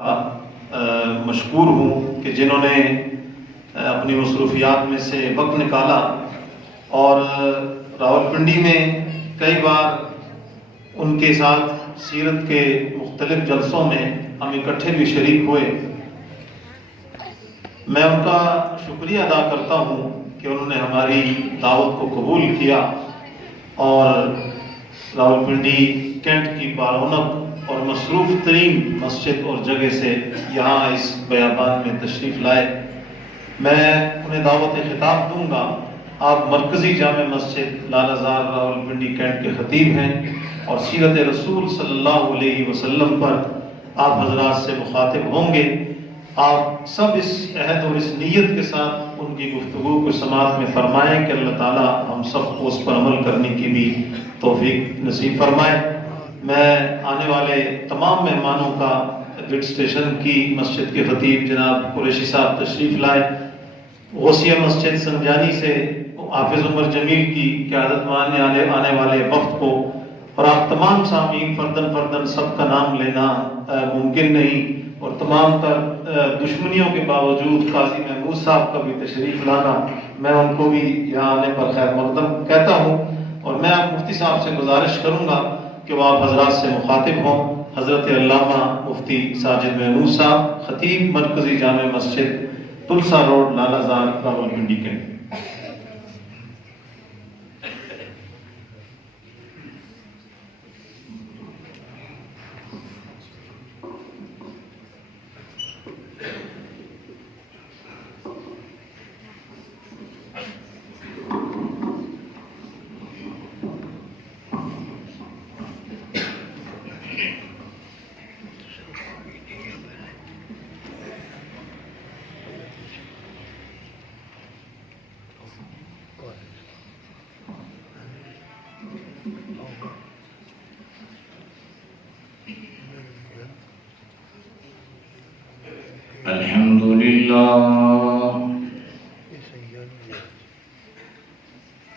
مشکور ہوں کہ جنہوں نے اپنی مصروفیات میں سے وقت نکالا اور راولپنڈی میں کئی بار ان کے ساتھ سیرت کے مختلف جلسوں میں ہم اکٹھے بھی شریک ہوئے۔ میں ان کا شکریہ ادا کرتا ہوں کہ انہوں نے ہماری دعوت کو قبول کیا اور راولپنڈی کینٹ کی بارونق اور مصروف ترین مسجد اور جگہ سے یہاں اس بیابان میں تشریف لائے۔ میں انہیں دعوت خطاب دوں گا۔ آپ مرکزی جامع مسجد لال آزار راولپنڈی کینٹ کے خطیب ہیں اور سیرت رسول صلی اللہ علیہ وسلم پر آپ حضرات سے مخاطب ہوں گے۔ آپ سب اس عہد اور اس نیت کے ساتھ ان کی گفتگو کو سماعت میں فرمائیں کہ اللہ تعالی ہم سب کو اس پر عمل کرنے کی بھی توفیق نصیب فرمائے۔ میں آنے والے تمام مہمانوں کا گریٹ اسٹیشن کی مسجد کے خطیب جناب قریشی صاحب تشریف لائے، غوثیہ مسجد سنجانی سے حافظ عمر جمیل کی قیادت میں آنے والے وفد کو، اور آپ تمام سامعین فردن فردن سب کا نام لینا ممکن نہیں، اور تمام تر دشمنیوں کے باوجود قاضی محمود صاحب کا بھی تشریف لانا، میں ان کو بھی یہاں آنے پر خیر مقدم کہتا ہوں۔ اور میں آپ مفتی صاحب سے گزارش کروں گا کہ وہ آپ حضرات سے مخاطب ہوں۔ حضرت علامہ مفتی ساجد محمود صاحب، خطیب مرکزی جامع مسجد تلسا روڈ لال آزار راولپنڈی کینٹ۔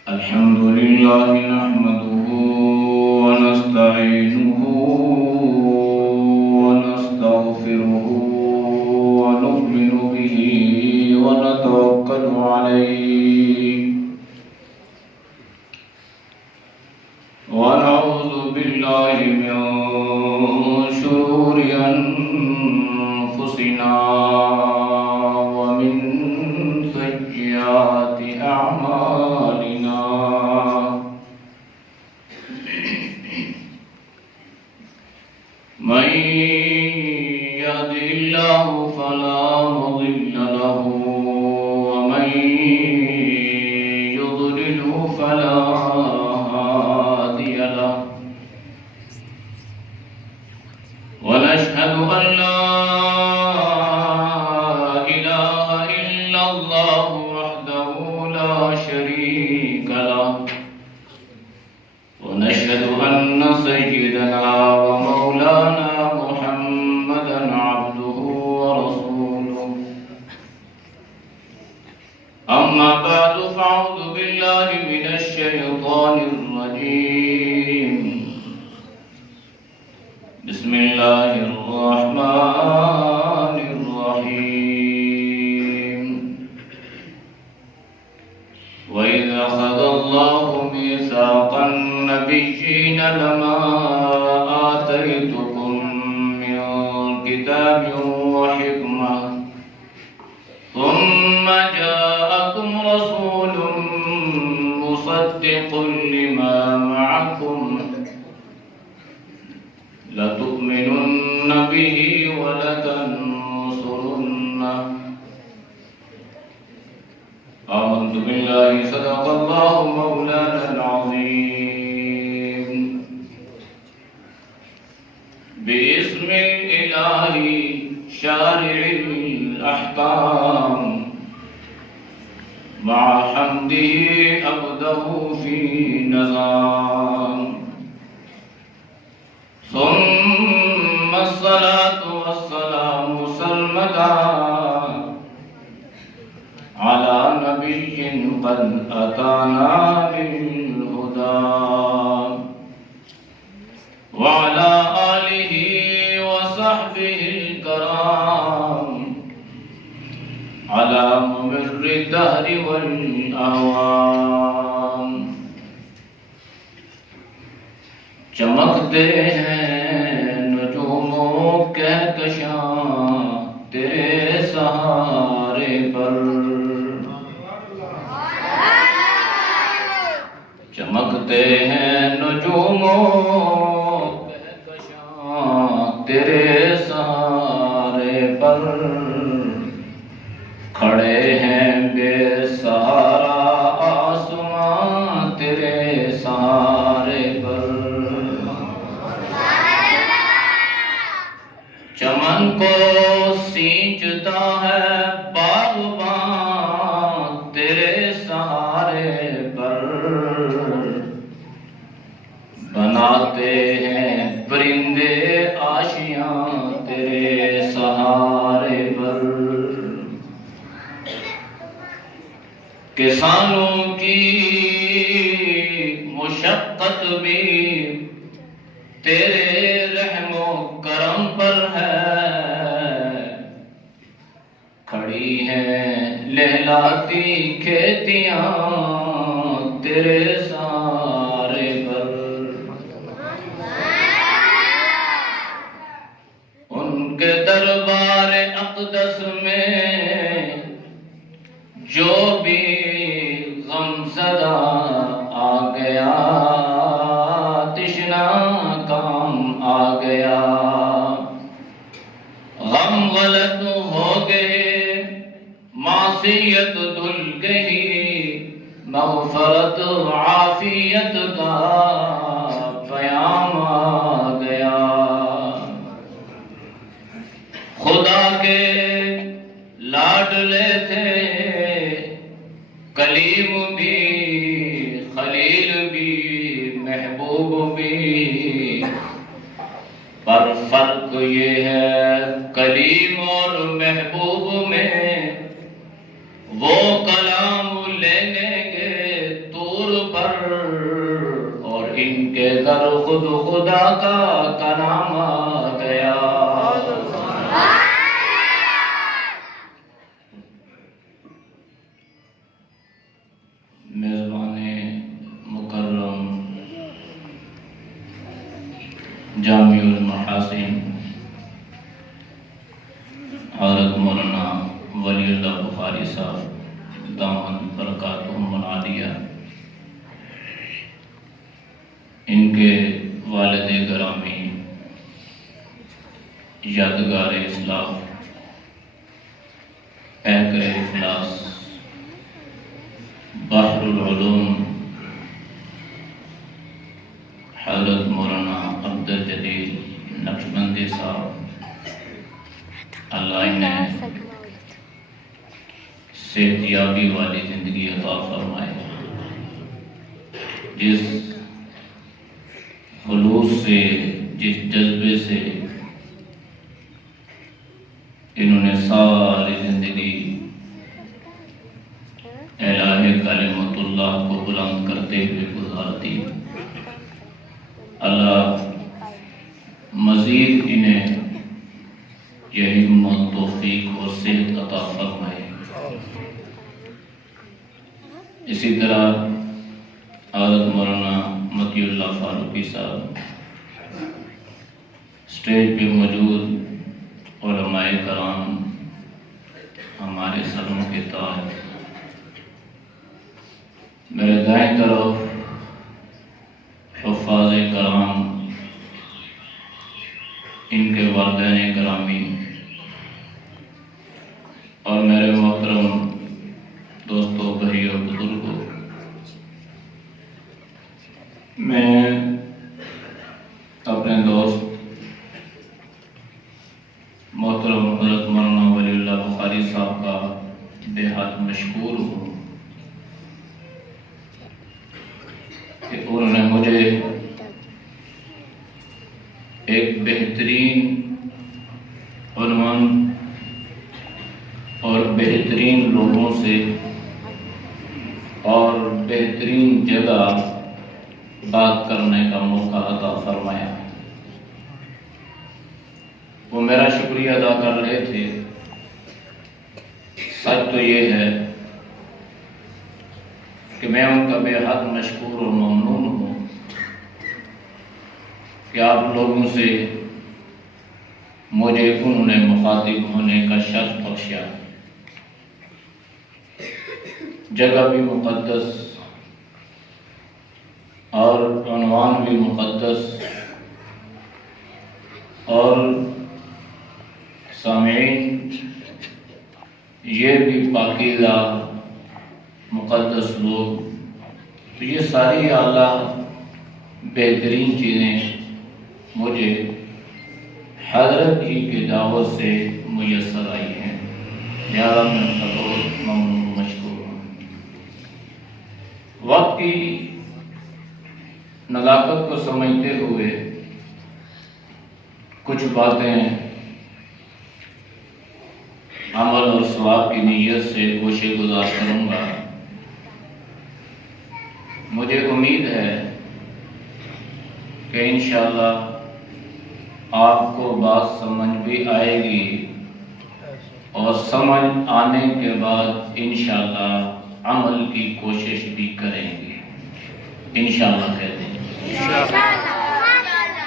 الحمد لله نحمده ونستعينه ونستغفره ونؤمن به ونتوكل عليه ونعوذ بالله من شرور أنفسنا ومن سيئات أعمالنا، من يهد الله فلا مضل له ومن يضلله فلا هادي له، ونشهد أن لا إله إلا الله وحده لا شريك له، ونشهد أن سيدنا ومولانا محمدا عبده ورسوله، أما بعد فأعوذ بالله من الشيطان الرجيم، بسم الله الرحمن الرحيم، وإذ أخذ الله ميثاق النبيين لما آتيتكم من كتاب وحكمة ثم جاءكم رسول مصدق لما معكم لتؤمنن به ولتنصرنه، آمنت بالله صدق الله مولانا العظيم، باسم الإله شارع الأحكام مع حمده أبده في نظام، ثم الصلاة والسلام سرمدا على نبي قد أتانا بالهدى وعلى آله وصحبه والكرام على ممر الدهر والأعوام. چمکتے ہیں نجوموں کہکشاں تیرے سہارے پر. چمکتے ہیں نجوموں کہکشاں تیرے سہارے پر. کھڑے ہیں بے سہارا آسمان تیرے سہارے پر. چمن کو سینچتا ہے باغباں تیرے سہارے پر. بناتے ہیں پرندے آشیاں تیرے سہارے پر. کسانوں کی مشقت بھی تیرے رحم و کرم پر ہے. کھڑی ہیں لہلاتی کھیتیاں تیرے سہارے پر. ان کے دربار اقدس میں جو بھی غم زدہ آ گیا تشنا کام آ گیا. غم غلط ہو گئے معصیت دھل گئی مغفرت عافیت کا پیام آ گیا. خدا کے لاڈلے تھے کلیم بھی خلیل بھی محبوب بھی. پر فرق یہ ہے کلیم اور محبوب میں وہ کلام لینے گے طور پر اور ان کے در خود خدا کا کلام آ گیا. میزبان مکرم جامع المحاسن حضرت مولانا ولی اللہ بخاری صاحب دامت برکاتہم العالیہ، ان کے والد گرامی یادگار اسلام پیکر افلاس بحر العلوم حضرت مولانا عبد الجلیل نقشبندی صاحب، اللہ انہیں صحت یابی والی زندگی عطا فرمائے. جس خلوص سے جس جذبے سے انہوں نے ساری زندگی الہ کلمت اللہ کو بلند کرتے ہوئے گزار دی، اللہ مزید انہیں یہ ہمت توفیق اور صحت عطا فرمائے. اسی طرح حضرت مولانا مطیع اللہ فاروقی صاحب، اسٹیج پہ موجود علماء کرام، ہمارے سروں کے تاج. میرے دائیں طرف حفاظ کرام، ان کے والدین کرامی اور میرے محترم دوستوں بھائیوں بزرگوں، میں اپنے دوست محترم حضرت مولانا ولی اللہ بخاری صاحب کا بے حد مشکور ہوں کہ انہوں نے مجھے ایک بہترین عنوان اور بہترین لوگوں سے اور بہترین جگہ بات کرنے کا موقع عطا فرمایا. وہ میرا شکریہ ادا کر رہے تھے۔ سچ تو یہ ہے کہ میں ان کا بے حد مشکور اور ممنون ہوں کہ آپ لوگوں سے مجھے انہوں نے مخاطب ہونے کا شرف بخشا۔ جگہ بھی مقدس اور عنوان بھی مقدس اور سامعین یہ بھی پاکیزہ مقدس لوگ، تو یہ ساری اعلیٰ بہترین چیزیں مجھے حضرت ہی کی دعوت سے میسر آئی ہیں، لہذا میں ان کا بہت ممنون مشکور ہوں۔ وقت کی نزاکت کو سمجھتے ہوئے کچھ باتیں عمل اور ثواب کی نیت سے گوشے گزار کروں گا۔ مجھے امید ہے کہ انشاءاللہ آپ کو بات سمجھ بھی آئے گی اور سمجھ آنے کے بعد انشاءاللہ عمل کی کوشش بھی کریں گے، انشاءاللہ کہتے ہیں۔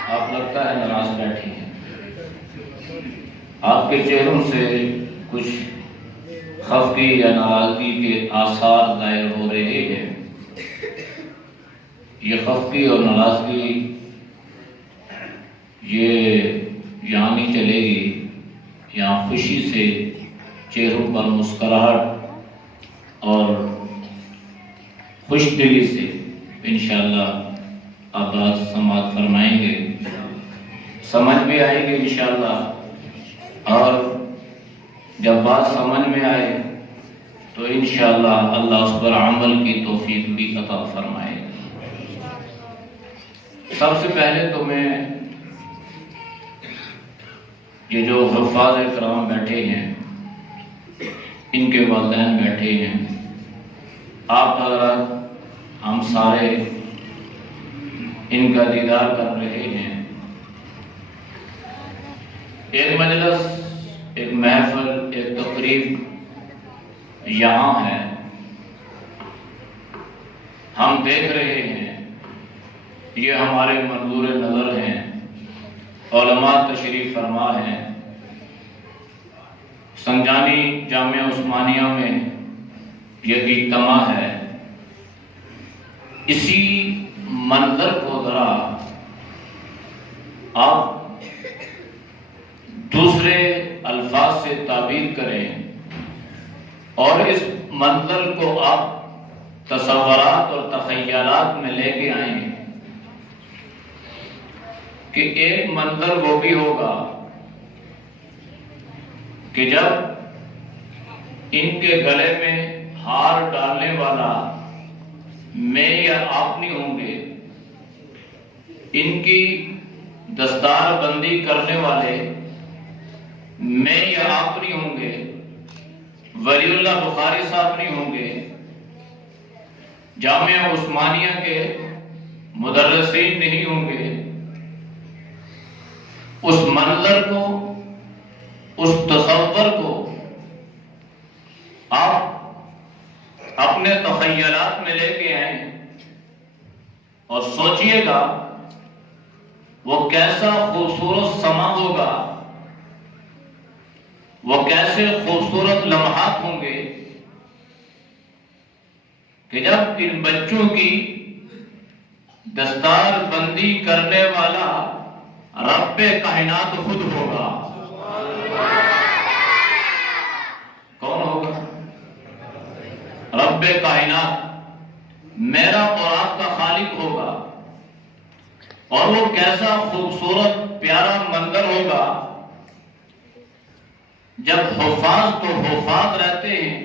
آپ لگتا ہے ناراض بیٹھی ہیں، آپ کے چہروں سے کچھ خفگی یا ناراضگی کے آثار ظاہر ہو رہے ہیں۔ یہ خفگی اور ناراضگی یہ یہاں نہیں چلے گی، یہاں خوشی سے چہروں پر مسکراہٹ اور خوش دلی سے انشاءاللہ آپ بات سماعت فرمائیں گے، سمجھ بھی آئے گے انشاءاللہ، اور جب بات سمجھ میں آئے تو انشاءاللہ اللہ اس پر عمل کی توفیق بھی عطا فرمائے گا۔ سب سے پہلے تو میں یہ جو حفاظ کرام بیٹھے ہیں، ان کے والدین بیٹھے ہیں، آپ حضرات ہم سارے ان کا دیدار کر رہے ہیں۔ ایک مجلس، ایک محفل، ایک تقریب یہاں ہے، ہم دیکھ رہے ہیں، یہ ہمارے منظور نظر ہیں، علماء تشریف فرما ہیں۔ سنجانی جامعہ عثمانیہ میں یہ اجتماع ہے۔ اسی منظر کو ذرا آپ دوسرے الفاظ سے تعبیر کریں اور اس منظر کو آپ تصورات اور تخیلات میں لے کے آئیں کہ ایک منظر وہ بھی ہوگا کہ جب ان کے گلے میں ہار ڈالنے والا میں یا آپ نہیں ہوں گے، ان کی دستار بندی کرنے والے میں یا آپ نہیں ہوں گے، ولی اللہ بخاری صاحب نہیں ہوں گے، جامعہ عثمانیہ کے مدرسین نہیں ہوں گے۔ اس منظر کو، اس تصور کو آپ اپنے تخیلات میں لے کے آئیں اور سوچئے گا وہ کیسا خوبصورت سما ہوگا، وہ کیسے خوبصورت لمحات ہوں گے کہ جب ان بچوں کی دستار بندی کرنے والا رب کائنات خود ہوگا۔ کون ہوگا؟ رب کائنات میرا اور آپ کا خالق ہوگا، اور وہ کیسا خوبصورت پیارا منظر ہوگا جب حفاظ تو حفاظ رہتے ہیں،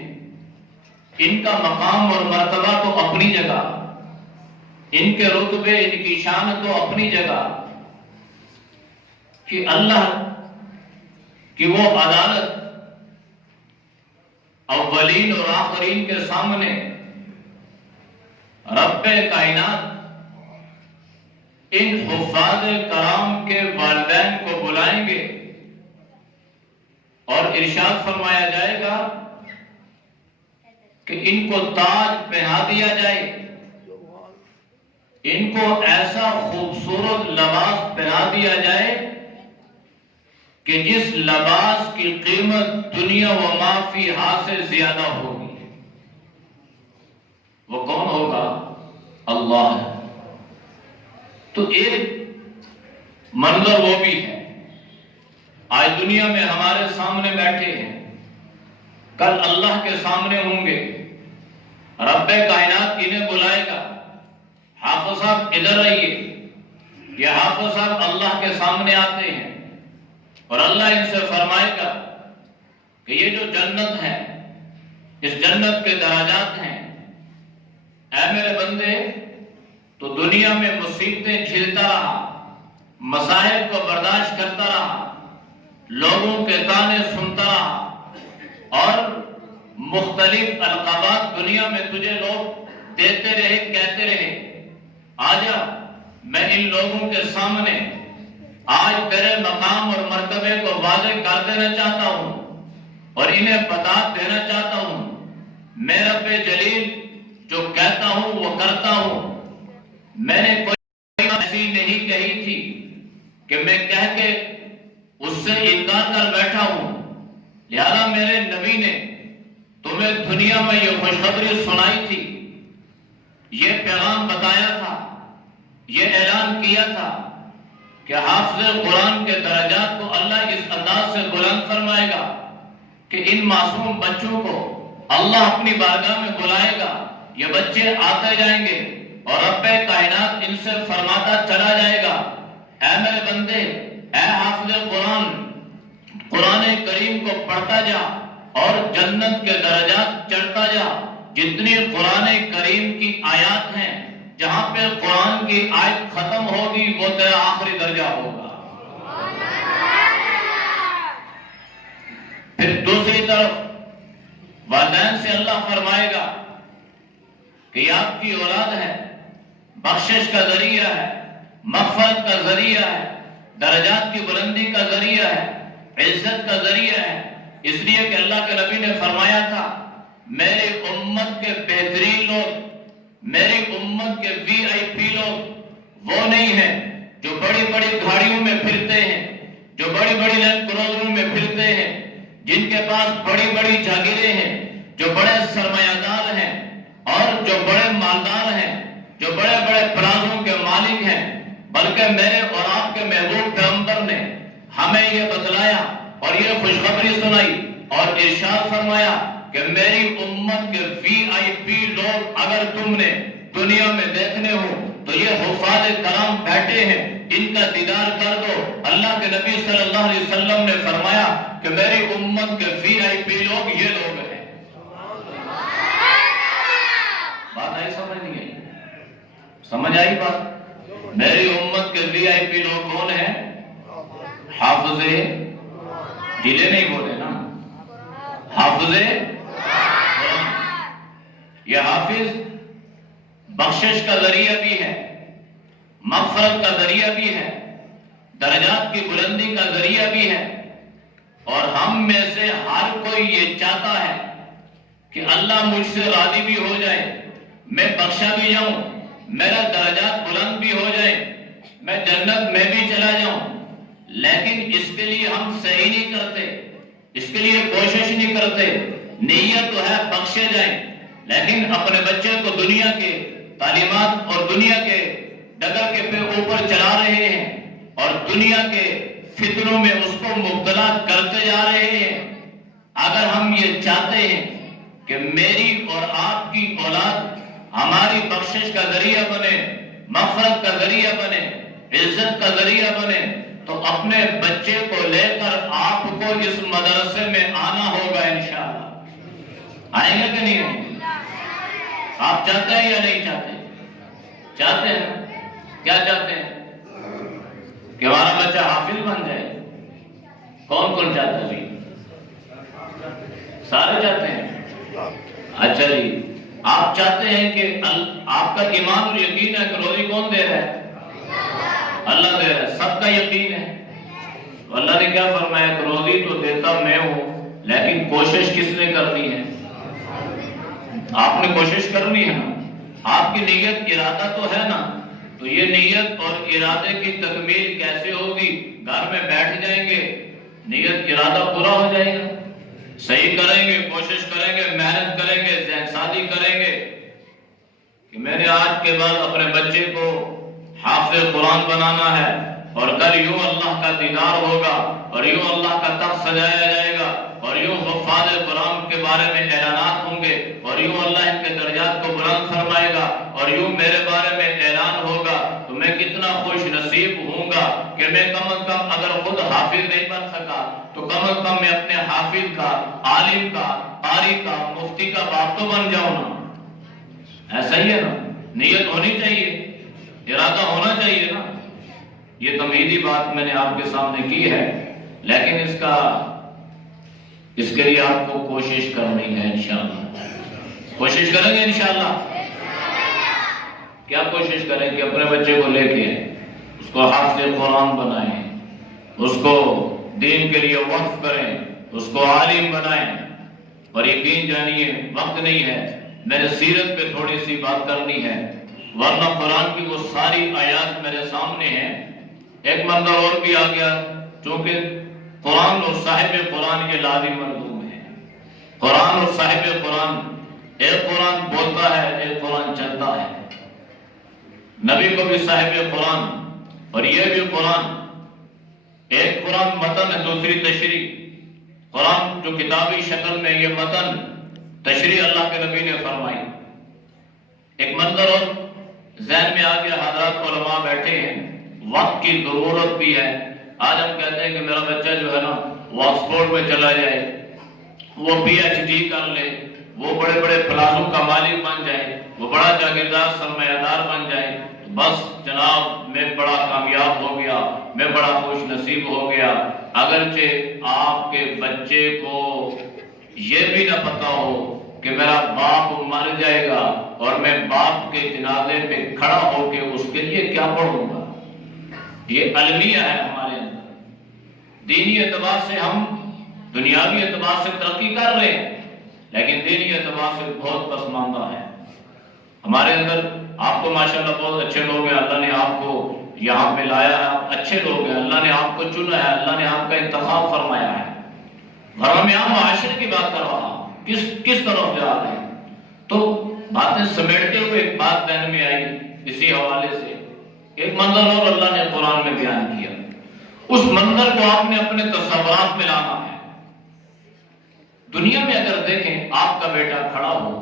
ان کا مقام اور مرتبہ تو اپنی جگہ، ان کے رتبے، ان کی شان تو اپنی جگہ، کہ اللہ کی وہ عدالت اولین اور آخرین کے سامنے رب کائنات ان حفاظ کرام کے والدین کو بلائیں گے اور ارشاد فرمایا جائے گا کہ ان کو تاج پہنا دیا جائے، ان کو ایسا خوبصورت لباس پہنا دیا جائے کہ جس لباس کی قیمت دنیا و ما فیہا سے زیادہ ہوگی۔ وہ کون ہوگا؟ اللہ ہے۔ تو ایک منظر وہ بھی ہے، آج دنیا میں ہمارے سامنے بیٹھے ہیں، کل اللہ کے سامنے ہوں گے، رب کائنات انہیں بلائے گا، حافظ صاحب ادھر آئیے۔ یہ حافظ صاحب اللہ کے سامنے آتے ہیں اور اللہ ان سے فرمائے گا کہ یہ جو جنت ہے، اس جنت کے درجات ہیں، اے میرے بندے تو دنیا میں مصیبتیں جھیلتا رہا، مصائب کو برداشت کرتا رہا، لوگوں کے تانے سنتا رہا اور مختلف القابات دنیا میں تجھے لوگ دیتے رہے، کہتے رہے، آجا میں ان لوگوں کے سامنے آج تیرے مقام اور مرتبے کو واضح کر دینا چاہتا ہوں اور انہیں بتا دینا چاہتا ہوں، میں رب جلیل جو کہتا ہوں وہ کرتا ہوں۔ میں نے کوئی ایسی نہیں کہی تھی کہ میں کہہ کے اس سے انکار کر بیٹھا ہوں، لہذا میرے نبی نے تمہیں دنیا میں یہ خوشخبری سنائی تھی، یہ پیغام بتایا تھا، یہ اعلان کیا تھا کہ حافظ قرآن کے درجات کو اللہ اس انداز سے بلند فرمائے گا کہ ان معصوم بچوں کو اللہ اپنی بارگاہ میں بلائے گا، یہ بچے آتے جائیں گے اور رب کائنات ان سے فرماتا چلا جائے گا، اے میرے بندے، اے حافظ قرآن، قرآن کریم کو پڑھتا جا اور جنت کے درجات چڑھتا جا۔ جتنی قرآن کریم کی آیات ہیں، جہاں پہ قرآن کی آیت ختم ہوگی وہ تیرا آخری درجہ ہوگا۔ پھر دوسری طرف والدین سے اللہ فرمائے گا کہ یہ آپ کی اولاد ہے، بخشش کا ذریعہ ہے، مغفرت کا ذریعہ ہے، درجات کی بلندی کا ذریعہ ہے، عزت کا ذریعہ ہے، اس لیے کہ اللہ کے نبی نے فرمایا تھا میری امت کے بہترین لوگ، میری امت کے وی آئی پی لوگ وہ نہیں ہیں جو بڑی بڑی گاڑیوں میں پھرتے ہیں، جو بڑی بڑی لینڈ کروزروں میں پھرتے ہیں، جن کے پاس بڑی بڑی جاگیریں ہیں، جو بڑے سرمایہ دار ہیں اور جو بڑے مالدار ہیں، جو بڑے بڑے پلازوں کے مالک ہیں، بلکہ میرے اور آپ کے محبوب پیغمبر نے ہمیں یہ بتلایا اور یہ خوشخبری سنائی اور ارشاد فرمایا کہ میری امت کے وی آئی پی لوگ اگر تم نے دنیا میں دیکھنے ہو تو یہ حفاظ کرام بیٹھے ہیں، ان کا دیدار کر دو۔ اللہ کے نبی صلی اللہ علیہ وسلم نے فرمایا کہ میری امت کے وی آئی پی لوگ یہ لوگ ہیں۔ بات آئی سمجھ نہیں آئی؟ سمجھ آئی بات؟ میری امت کے وی آئی پی لوگ کون ہیں؟ حافظ، ڈھیلے نہیں بولے نا، حافظ قرآن۔ یہ حافظ بخشش کا ذریعہ بھی ہے، مغفرت کا ذریعہ بھی ہے، درجات کی بلندی کا ذریعہ بھی ہے، اور ہم میں سے ہر کوئی یہ چاہتا ہے کہ اللہ مجھ سے راضی بھی ہو جائے، میں بخشا بھی جاؤں، میرا درجات بلند بھی ہو جائے، میں جنت میں بھی چلا جاؤں، لیکن اس کے لیے ہم صحیح نہیں کرتے، اس کے لیے کوشش نہیں کرتے۔ نیت تو ہے بخشے جائیں، لیکن اپنے بچے کو دنیا کے تعلیمات اور دنیا کے ڈگر کے پہ اوپر چلا رہے ہیں اور دنیا کے فتنوں میں اس کو مبتلا کرتے جا رہے ہیں۔ اگر ہم یہ چاہتے ہیں کہ میری اور آپ کی اولاد ہماری بخشش کا ذریعہ بنے، مغفرت کا ذریعہ بنے، عزت کا ذریعہ بنے، تو اپنے بچے کو لے کر آپ کو اس مدرسے میں آنا ہوگا انشاءاللہ۔ آئیں گے کہ نہیں آئیں گے؟ آپ چاہتے ہیں یا نہیں چاہتے؟ چاہتے ہیں؟ کیا چاہتے ہیں؟ کہ ہمارا بچہ حافظ بن جائے؟ کون کون چاہتا ہے؟ سارے چاہتے ہیں؟ اچھا جی، آپ چاہتے ہیں کہ آپ کا ایمان اور یقین ہے کہ روزی کون دے رہا ہے؟ اللہ دے رہا ہے، سب کا یقین ہے۔ اللہ نے کیا فرمایا کہ روزی تو دیتا میں ہوں لیکن کوشش کس نے کرنی ہے؟ آپ نے کوشش کرنی ہے نا. آپ کی نیت ارادہ تو ہے نا. تو یہ نیت اور ارادے کی تکمیل کیسے ہوگی؟ گھر میں بیٹھ جائیں گے، نیت ارادہ پورا ہو جائے گا، صحیح کریں گے، کوشش کریں گے، محنت کریں گے، ذہن سازی کریں گے کہ میں نے آج کے بعد اپنے بچے کو حافظ قرآن بنانا ہے، اور کل یوں اللہ کا دیدار ہوگا، اور یوں اللہ کا تخت سجایا جائے گا، اور یوں حفاظ قرآن کے بارے میں اعلانات ہوں گے، اور یوں اللہ ان کے درجات کو بلند فرمائے گا، اور یوں میرے بارے میں اعلان ہوگا. تو میں کتنا خوش نصیب ہوں گا کہ میں کم از کم اگر خود حافظ نہیں بن سکا تو کم از کم میں اپنے حافظ کا، عالم کا، قاری کا، مفتی کا باپ تو بن جاؤں نا. ایسا ہی ہے نا. نیت ہونی چاہیے، ارادہ ہونا چاہیے نا. یہ تمہیدی بات میں نے آپ کے سامنے کی ہے، لیکن اس کے لیے آپ کو کوشش کرنی ہے. انشاءاللہ کوشش کریں گے انشاءاللہ. کیا کوشش کریں کہ اپنے بچے کو لے کے اس کو حافظ قرآن بنائیں، اس کو دین کے لیے وقف کریں، اس کو عالم بنائیں. اور یقین جانیے وقت نہیں ہے، میرے سیرت پہ تھوڑی سی بات کرنی ہے، ورنہ قرآن کی وہ ساری آیات میرے سامنے ہیں. ایک منظر اور بھی آ گیا، چونکہ قرآن اور صاحب قرآن یہ لازم ملزوم ہے. قرآن اور صاحب قرآن، ایک قرآن بولتا ہے، ایک قرآن چلتا ہے. نبی کو بھی صاحب قرآن اور یہ بھی قرآن. ایک قرآن متن ہے، دوسری تشریح. قرآن جو کتابی شکل میں، یہ متن تشریح اللہ کے نبی نے فرمائی. ایک منظر اور ذہن میں آ گیا، حضرات علماء بیٹھے ہیں، وقت کی ضرورت بھی ہے. آج ہم کہتے ہیں کہ میرا بچہ جو ہے نا وہ آکسفورڈ میں چلا جائے، وہ PhD کر لے، وہ بڑے بڑے پلازوں کا مالک بن جائے، وہ بڑا جاگیردار سرمایہ دار بن جائے، بس جناب میں بڑا کامیاب ہو گیا، میں بڑا خوش نصیب ہو گیا. اگرچہ آپ کے بچے کو یہ بھی نہ پتا ہو کہ میرا باپ مر جائے گا اور میں باپ کے جنازے پہ کھڑا ہو کے اس کے لیے کیا پڑھوں گا. یہ المیہ ہے ہمارے اندر. دینی اعتبار سے ہم دنیاوی اعتبار سے ترقی کر رہے ہیں، لیکن دینی اعتبار سے بہت پسماندہ ہے ہمارے اندر. آپ کو ماشاءاللہ بہت اچھے لوگ ہیں، اللہ نے آپ کو یہاں پہ لایا ہے، آپ اچھے لوگ ہیں، اللہ نے آپ کو چنا ہے، اللہ نے آپ کا انتخاب فرمایا ہے. ورنہ میں عام معاشرے کی بات کر رہا ہوں، کس طرف جا رہے ہیں. تو باتیں سمیٹتے ہوئے ایک بات ذہن میں آئی اسی حوالے سے. ایک منظر اور اللہ نے قرآن میں بیان کیا، اس منظر کو آپ نے اپنے تصورات میں لانا ہے. دنیا میں اگر دیکھیں، آپ کا بیٹا کھڑا ہو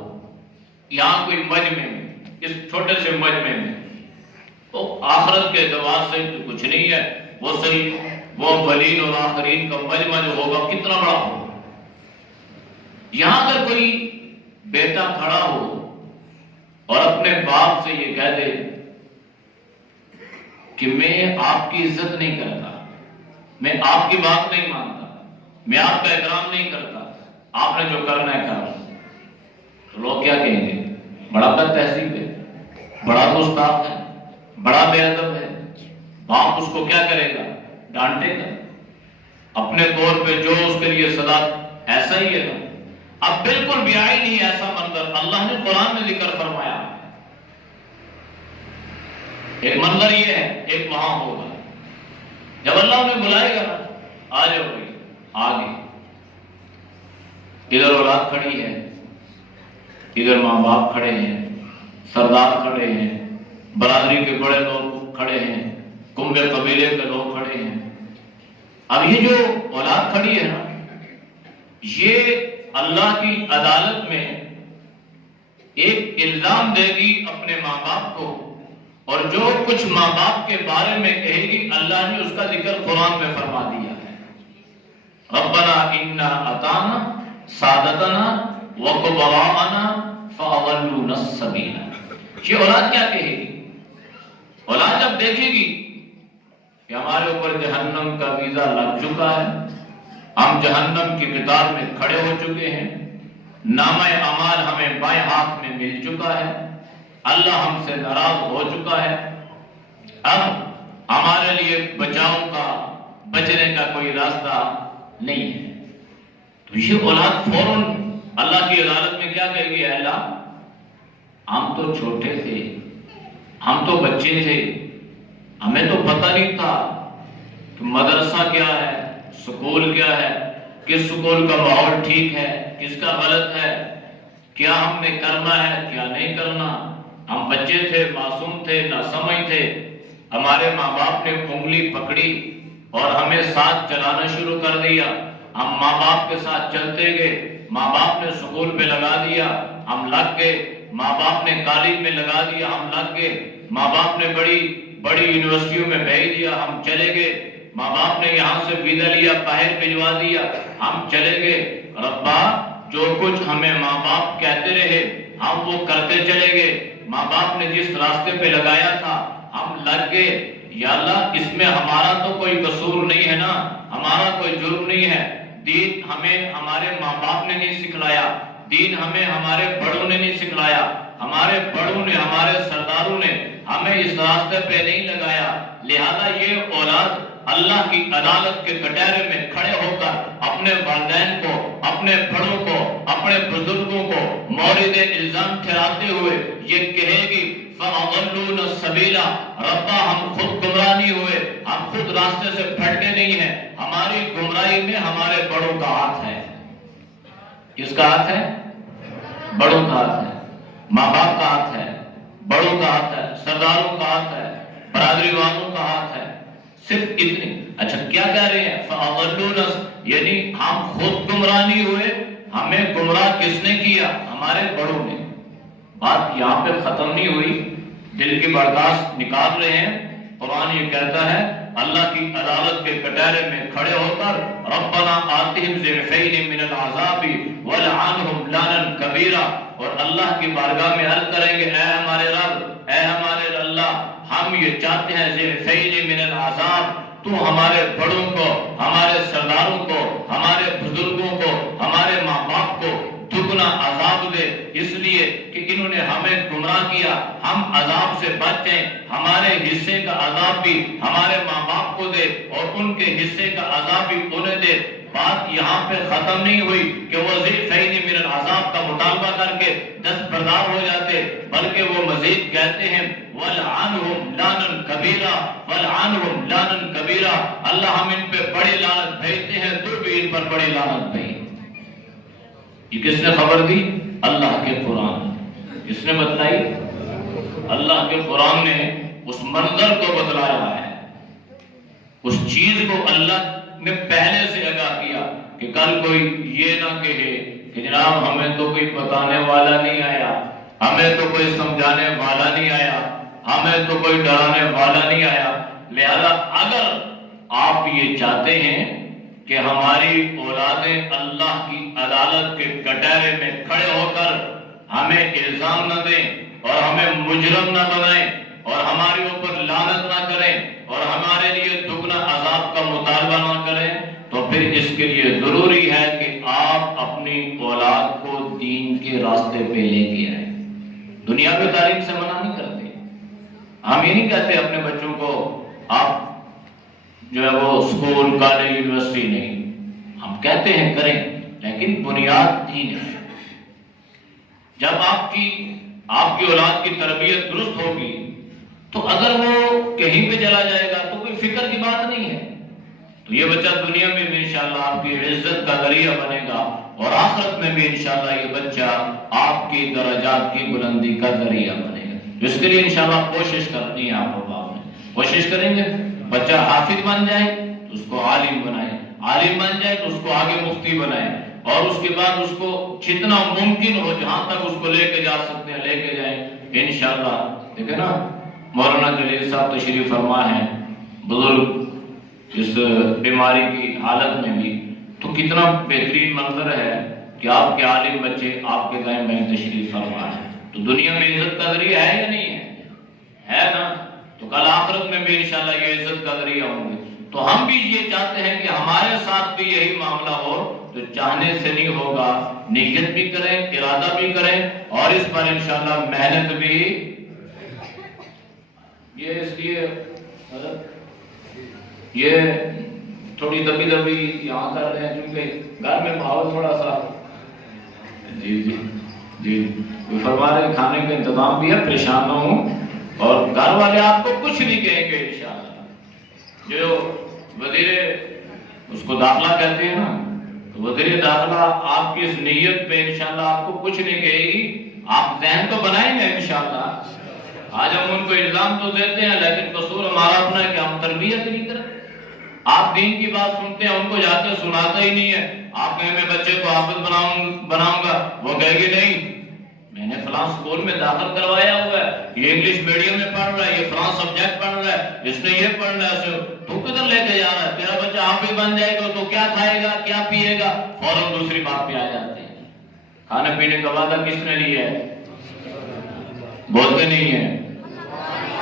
یہاں کوئی مجمع میں، اس چھوٹے سے مجمع میں، تو آخرت کے اعتبار سے تو کچھ نہیں ہے، وہ صحیح وہ اولین اور آخرین کا مجمع جو ہوگا کتنا بڑا ہوگا. یہاں اگر کوئی بیٹا کھڑا ہو اور اپنے باپ سے یہ کہہ دے کہ میں آپ کی عزت نہیں کرتا، میں آپ کی بات نہیں مانتا، میں آپ کا احترام نہیں کرتا، آپ نے جو کرنا ہے کرو، تو لوگ کیا کہیں گے؟ بڑا بد تہذیب ہے، بڑا گستاخ ہے، بڑا بے ادب ہے. باپ اس کو کیا کرے گا؟ ڈانٹے گا اپنے طور پہ جو اس کے لیے سزا. ایسا ہی ہے نا. اب بالکل بھی آئی نہیں ایسا منظر، اللہ نے قرآن میں ذکر فرمایا. ایک منظر یہ ہے، ایک وہاں ہوگا جب اللہ انہیں بلائے گا، آ جاؤ بھائی آگے. ادھر اولاد کھڑی ہے، ادھر ماں باپ کھڑے ہیں، سردار کھڑے ہیں، برادری کے بڑے لوگ کھڑے ہیں، کنبے قبیلے کے لوگ کھڑے ہیں. اب یہ جو اولاد کھڑی ہے نا، یہ اللہ کی عدالت میں ایک الزام دے گی اپنے ماں باپ کو، اور جو کچھ ماں باپ کے بارے میں کہے گی اللہ نے اس کا ذکر قرآن میں فرما دیا ہے. ربنا انا اطعنا سادتنا وکبراءنا فاضلونا السبیل. یہ اولاد کیا کہے گی؟ اولاد جب دیکھے گی کہ ہمارے اوپر جہنم کا ویزا لگ چکا ہے، ہم جہنم کی قطار میں کھڑے ہو چکے ہیں، نامہ اعمال ہمیں بائیں ہاتھ میں مل چکا ہے، اللہ ہم سے ناراض ہو چکا ہے، اب ہمارے لیے بچاؤ کا، بچنے کا کوئی راستہ نہیں ہے. تو یہ اولاد فوراً اللہ کی عدالت میں کیا کہے گی؟ اے اللہ، ہم تو چھوٹے تھے، ہم تو بچے تھے، ہمیں تو پتہ نہیں تھا کہ مدرسہ کیا ہے، سکول کیا ہے، کس سکول کا ماحول ٹھیک ہے، کس کا غلط ہے، کیا ہم نے کرنا ہے، کیا نہیں کرنا۔ ہم بچے تھے، معصوم تھے، ناسمجھ تھے، ہمارے ماں باپ نے انگلی پکڑی اور ہمیں ساتھ چلانا شروع کر دیا۔ ہم ماں باپ کے ساتھ چلتے گئے، ماں باپ نے سکول پہ لگا دیا، ہم لگ گئے، ماں باپ نے کالج میں لگا دیا، ہم لگ گئے، ماں باپ نے بڑی بڑی یونیورسٹیوں میں بھیج دیا، ہم چلے گئے، ماں باپ نے یہاں سے ویزا لیا، باہر بھجوا دیا، ہم چلے گئے۔ ربا جو کچھ ہمیں ماں باپ کہتے رہے ہم وہ کرتے چلے گئے، ماں باپ نے جس راستے پہ لگایا تھا ہم لگ گئے۔ یا اللہ، اس میں ہمارا تو کوئی قصور نہیں ہے نا، ہمارا کوئی جرم نہیں ہے۔ دین ہمیں ہمارے ماں باپ نے نہیں سکھلایا، دین ہمیں ہمارے بڑوں نے نہیں سکھلایا، ہمارے بڑوں نے، ہمارے سرداروں نے ہمیں اس راستے پہ نہیں لگایا، لہذا یہ اولاد اللہ کی عدالت کے کٹہرے میں کھڑے ہو کر اپنے والدین کو، اپنے بڑوں کو، اپنے بزرگوں کو مورد الزام ٹھہراتے ہوئے یہ کہے گی فَأَضَلُّونَ السَّبِيلَ، ربا ہم خود گمراہ نہیں ہوئے، ہم خود راستے سے پھٹے نہیں ہیں، ہماری گمراہی میں ہمارے بڑوں کا ہاتھ ہے۔ کس کا ہاتھ ہے؟ بڑوں کا ہاتھ ہے، ماں باپ کا ہاتھ ہے، بڑوں کا ہاتھ ہے، سرداروں کا ہاتھ ہے، برادری والوں کا ہاتھ ہے۔ صرف اتنی۔ اچھا کیا کہہ رہے ہیں؟ فَأَضَلُّونَ، یعنی ہم خود گمراہ نہیں ہوئے، ہمیں گمراہ کس نے کیا؟ ہمارے بڑوں نے۔ بات یہاں پہ ختم نہیں ہوئی، دل کی برداشت نکال رہے ہیں۔ قرآن یہ کہتا ہے اللہ کی عدالت کے کٹہرے میں کھڑے ہو کر ربنا آتہم ضعفین من العذاب ولعنہم لعنا کبیرا، اور اللہ کی بارگاہ میں عرض کریں گے اے ہمارے رب، اے ہمارے اللہ، ہم یہ چاہتے ہیں ضعفین من العذاب، تو ہمارے بڑوں کو، ہمارے سرداروں کو، ہمارے بزرگوں کو، ہمارے ماں باپ کو دگنا عذاب دے، اس لیے کہ انہوں نے ہمیں گمراہ کیا، ہم عذاب سے بچ جائیں، ہمارے حصے کا عذاب بھی ہمارے ماں باپ کو دے اور ان کے حصے کا عذاب بھی انہیں دے۔ بات یہاں پہ ختم نہیں ہوئی کہ وہ ضعفین من العذاب کا مطالبہ کر کے دستبردار ہو جاتے، بلکہ وہ مزید کہتے ہیں وَلْعَنْهُمْ لَعْنًا كَبِيرًا وَلْعَنْهُمْ لَعْنًا كَبِيرًا، اللہ ہم ان پہ بڑی لعنت بھیجتے ہیں، تو بھی ان پر بڑی لعنت بھیج۔ یہ کس نے خبر دی؟ اللہ کے قرآن۔ کس نے بتلائی؟ اللہ کے قرآن نے اس منظر کو بتلایا ہے، اس چیز کو اللہ نے پہلے سے آگاہ کیا کہ کل کوئی یہ نہ کہے کہ جناب ہمیں تو کوئی بتانے والا نہیں آیا، ہمیں تو کوئی سمجھانے والا نہیں آیا، ہمیں تو کوئی ڈرانے والا نہیں آیا۔ لہذا اگر آپ یہ چاہتے ہیں کہ ہماری اولادیں اللہ کی عدالت کے کٹہرے میں کھڑے ہو کر ہمیں الزام نہ دیں اور ہمیں مجرم نہ بنائیں اور ہمارے اوپر لعنت نہ کریں اور ہمارے لیے دگنا عذاب کا مطالبہ نہ کریں، تو پھر اس کے لیے ضروری ہے کہ آپ اپنی اولاد کو دین کے راستے پہ لے کے آئیں۔ دنیا میں تعلیم سے منع نہیں کرتے، ہم یہ نہیں کہتے اپنے بچوں کو آپ جو ہے وہ اسکول، کالج، یونیورسٹی نہیں، ہم کہتے ہیں کریں، لیکن بنیاد دین ہے۔ جب آپ کی اولاد کی تربیت درست ہوگی تو اگر وہ کہیں پہ چلا جائے گا تو کوئی فکر کی بات نہیں ہے، تو یہ بچہ دنیا میں بھی انشاءاللہ آپ کی عزت کا ذریعہ بنے گا اور آخرت میں بھی انشاءاللہ یہ بچہ آپ کی درجات کی بلندی کا ذریعہ بنے گا۔ اس کے لیے انشاءاللہ کوشش کرنی ہے، آپ باپ نے کوشش کریں گے بچہ حافظ بن جائے تو اس کو عالم بنائیں، عالم بن جائے تو اس کو آگے مفتی بنائیں، اور اس کے بعد اس کو جتنا ممکن ہو جہاں تک اس کو لے کے جا سکتے ہیں لے کے جائیں انشاءاللہ۔ دیکھیں نا مولانا جلیل صاحب تشریف فرما ہے، بزرگ اس بیماری کی حالت میں بھی، تو کتنا بہترین منظر ہے کہ آپ کے عالم بچے آپ کے دائیں بائیں تشریف فرما ہے، تو دنیا میں عزت کا ذریعہ ہے یا نہیں ہے نا؟ تو کل آخرت میں بھی انشاءاللہ یہ عزت کا ذریعہ ہوں گے۔ تو ہم بھی یہ چاہتے ہیں کہ ہمارے ساتھ بھی یہی معاملہ ہو، تو چاہنے سے نہیں ہوگا، نیت بھی کریں، ارادہ بھی کریں، اور اس پر انشاءاللہ محنت بھی۔ یہ اس لیے یہ تھوڑی دبی دبی یہاں کر رہے ہیں کیونکہ گھر میں ماحول تھوڑا سا جی جی جی فرما رہے ہیں کھانے کا انتظام بھی ہے، پریشان نہ ہوں، اور گھر والے آپ کو کچھ نہیں کہیں گے انشاءاللہ۔ جو وزیر اس کو داخلہ کہتے ہیں نا، تو وزیر داخلہ آپ کی اس نیت پہ انشاءاللہ آپ کو کچھ نہیں کہے گی، آپ ذہن تو بنائیں گے انشاءاللہ۔ آج ہم ان کو الزام تو دیتے ہیں لیکن قصور ہمارا اپنا ہے کہ ہم تربیت نہیں کرتے۔ آپ دین کی بات سنتے ہیں، ان کو جاتے سناتا ہی نہیں ہے۔ آپ کہیں میں بچے کو حافظ بناؤں گا، وہ کہے گی نہیں میں نے فلاں اسکول میں داخل کروایا ہوا ہے، یہ انگلش میڈیم میں پڑھ رہا ہے، یہ فلاں سبجیکٹ پڑھ رہا ہے، اس نے یہ پڑھنا ہے، تو کدھر لے کے جا رہا ہے؟ تیرا بچہ حافظ بن جائے گا تو کیا کھائے گا کیا پیے گا؟ فوراً دوسری بات پہ آ جاتے ہیں۔ کھانے پینے کا وعدہ کس نے لیا ہے؟ بولتے نہیں ہیں۔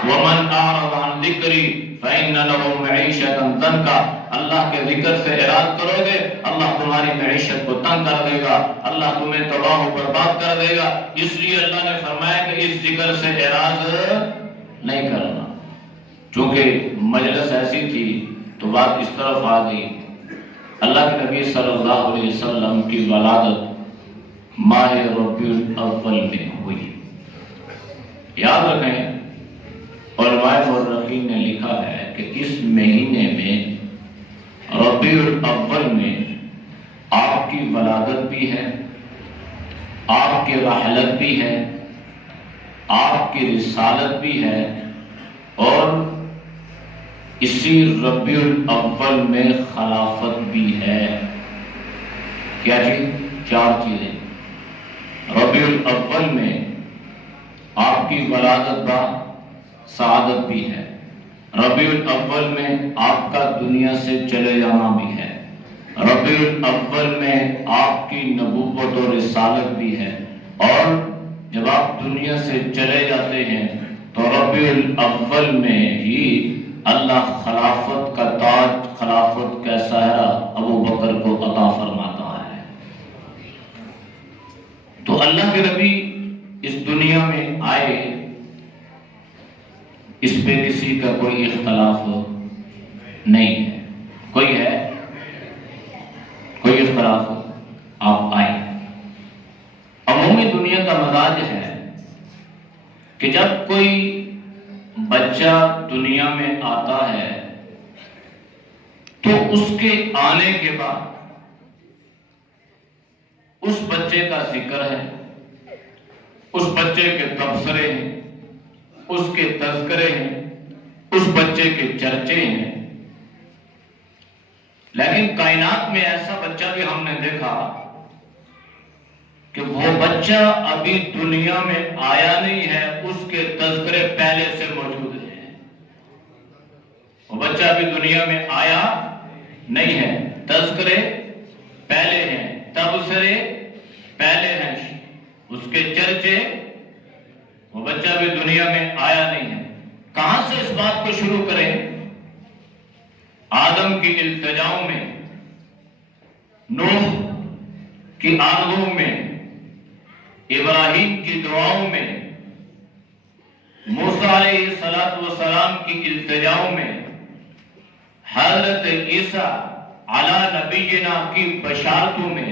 وَمَنْ أَعْرَضَ عَنْ ذِكْرِي فَإِنَّ لَهُ مَعِيشَةً ضَنْكًا۔ اللہ کے ذکر سے اعراض کرو گے، اللہ تمہاری معیشت کو تنگ کر دے گا، اللہ تمہیں تباہ و برباد کر دے گا۔ اس لیے اللہ نے فرمایا کہ اس ذکر سے اعراض نہیں کرنا۔ چونکہ مجلس ایسی تھی تو بات اس طرف آ گئی، اللہ کے نبی صلی اللہ علیہ وسلم کی ولادت ماہ ربیع الاول میں ہوئی۔ یاد رکھیں، علماء مورخین نے لکھا ہے کہ اس مہینے میں ربیع الاول میں آپ کی ولادت بھی ہے، آپ کی رحلت بھی ہے، آپ کی رسالت بھی ہے، اور اسی ربیع الاول میں خلافت بھی ہے۔ کیا چیز؟ چار چیزیں۔ ربیع الاول میں آپ کی ولادت با سعادت بھی ہے، ربیع الاول میں آپ کا دنیا سے چلے جانا بھی ہے، ربیع الاول میں آپ کی نبوت و رسالت بھی ہے، اور جب آپ دنیا سے چلے جاتے ہیں تو ربیع الاول میں ہی اللہ خلافت کا تاج، خلافت کا سہرا ابو بکر کو عطا فرماتا ہے۔ تو اللہ کے نبی اس دنیا میں آئے، اس پہ کسی کا کوئی اختلاف نہیں ہے۔ کوئی ہے؟ کوئی اختلاف؟ آپ آئے۔ عمومی دنیا کا مزاج ہے کہ جب کوئی بچہ دنیا میں آتا ہے تو اس کے آنے کے بعد اس بچے کا ذکر ہے، اس بچے کے تبصرے ہیں، اس کے تذکرے ہیں، اس بچے کے چرچے ہیں۔ لیکن کائنات میں ایسا بچہ بھی ہم نے دیکھا کہ وہ بچہ ابھی دنیا میں آیا نہیں ہے، اس کے تذکرے پہلے سے موجود ہیں۔ وہ بچہ ابھی دنیا میں آیا نہیں ہے، تذکرے پہلے ہیں، تبصرے پہلے ہیں، اس کے چرچے، وہ بچہ ابھی دنیا میں آیا نہیں ہے۔ کہاں سے اس بات کو شروع کریں؟ آدم کی التجاؤں میں، نوح کی آرزوؤں میں، ابراہیم کی دعاؤں میں، موسیٰ علیہ السلام کی التجاؤں میں، حضرت عیسیٰ علی نبینا کی بشارتوں میں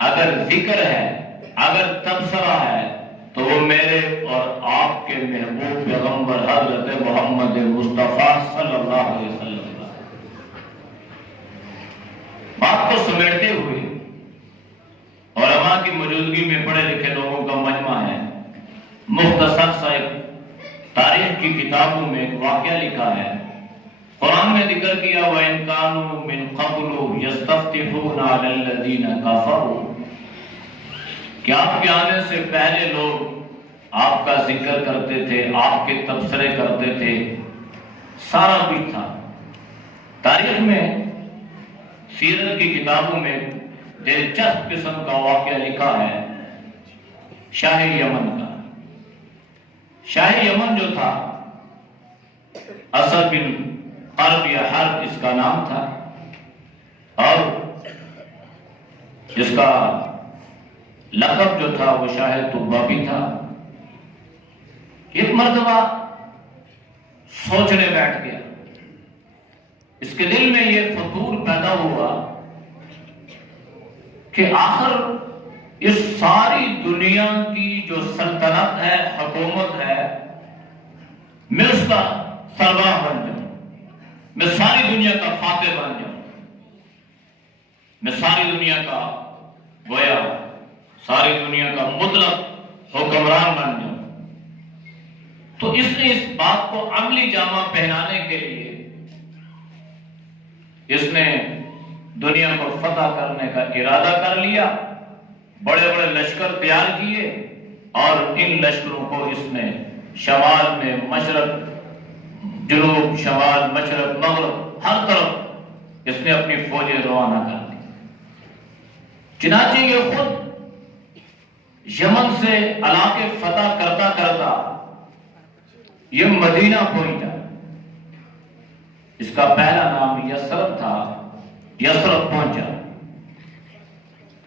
اگر ذکر ہے، اگر تبصرہ ہے، تو وہ میرے اور آپ کے محبوب پیغمبر حضرت محمد مصطفیٰ صلی اللہ علیہ وسلم بات کو سمیٹتے ہوئے، علماء کی موجودگی میں پڑھے لکھے لوگوں کا مجمع ہے، مختصر سا ایک تاریخ کی کتابوں میں ایک واقعہ لکھا ہے۔ قرآن میں ذکر کیا وَإِن كَانُوا مِن قَبْلُ يَسْتَفْتِحُونَ عَلَى الَّذِينَ كَفَرُوا، کہ آپ کے آنے سے پہلے لوگ آپ کا ذکر کرتے تھے، آپ کے تبصرے کرتے تھے، سارا کچھ تھا۔ تاریخ میں، سیرت کی کتابوں میں دلچسپ قسم کا واقعہ لکھا ہے شاہ یمن کا۔ شاہ یمن جو تھا، اسد بن حرب یا حرب اس کا نام تھا، اور اس کا لقب جو تھا وہ شاہ طبہ بھی تھا۔ ایک مرتبہ سوچنے بیٹھ گیا اس کے دل میں یہ فطور پیدا ہوا کہ آخر اس ساری دنیا کی جو سلطنت ہے، حکومت ہے، میں اس کا سربراہ بن جاؤں، میں ساری دنیا کا فاتح بن جاؤں، میں ساری دنیا کا گویا، ساری دنیا کا مطلق حکمران بن جاؤں۔ تو اس نے اس بات کو عملی جامہ پہنانے کے لیے اس نے دنیا کو فتح کرنے کا ارادہ کر لیا، بڑے بڑے لشکر تیار کیے، اور ان لشکروں کو اس نے شمال میں، مشرق، جنوب، شمال، مشرق، مغرب، ہر طرف اس نے اپنی فوجیں روانہ کر دی۔ چنانچہ یہ خود یمن سے علاقے فتح کرتا کرتا یہ مدینہ پہنچا۔ اس کا پہلا نام یثرب تھا، یثرب پہنچا،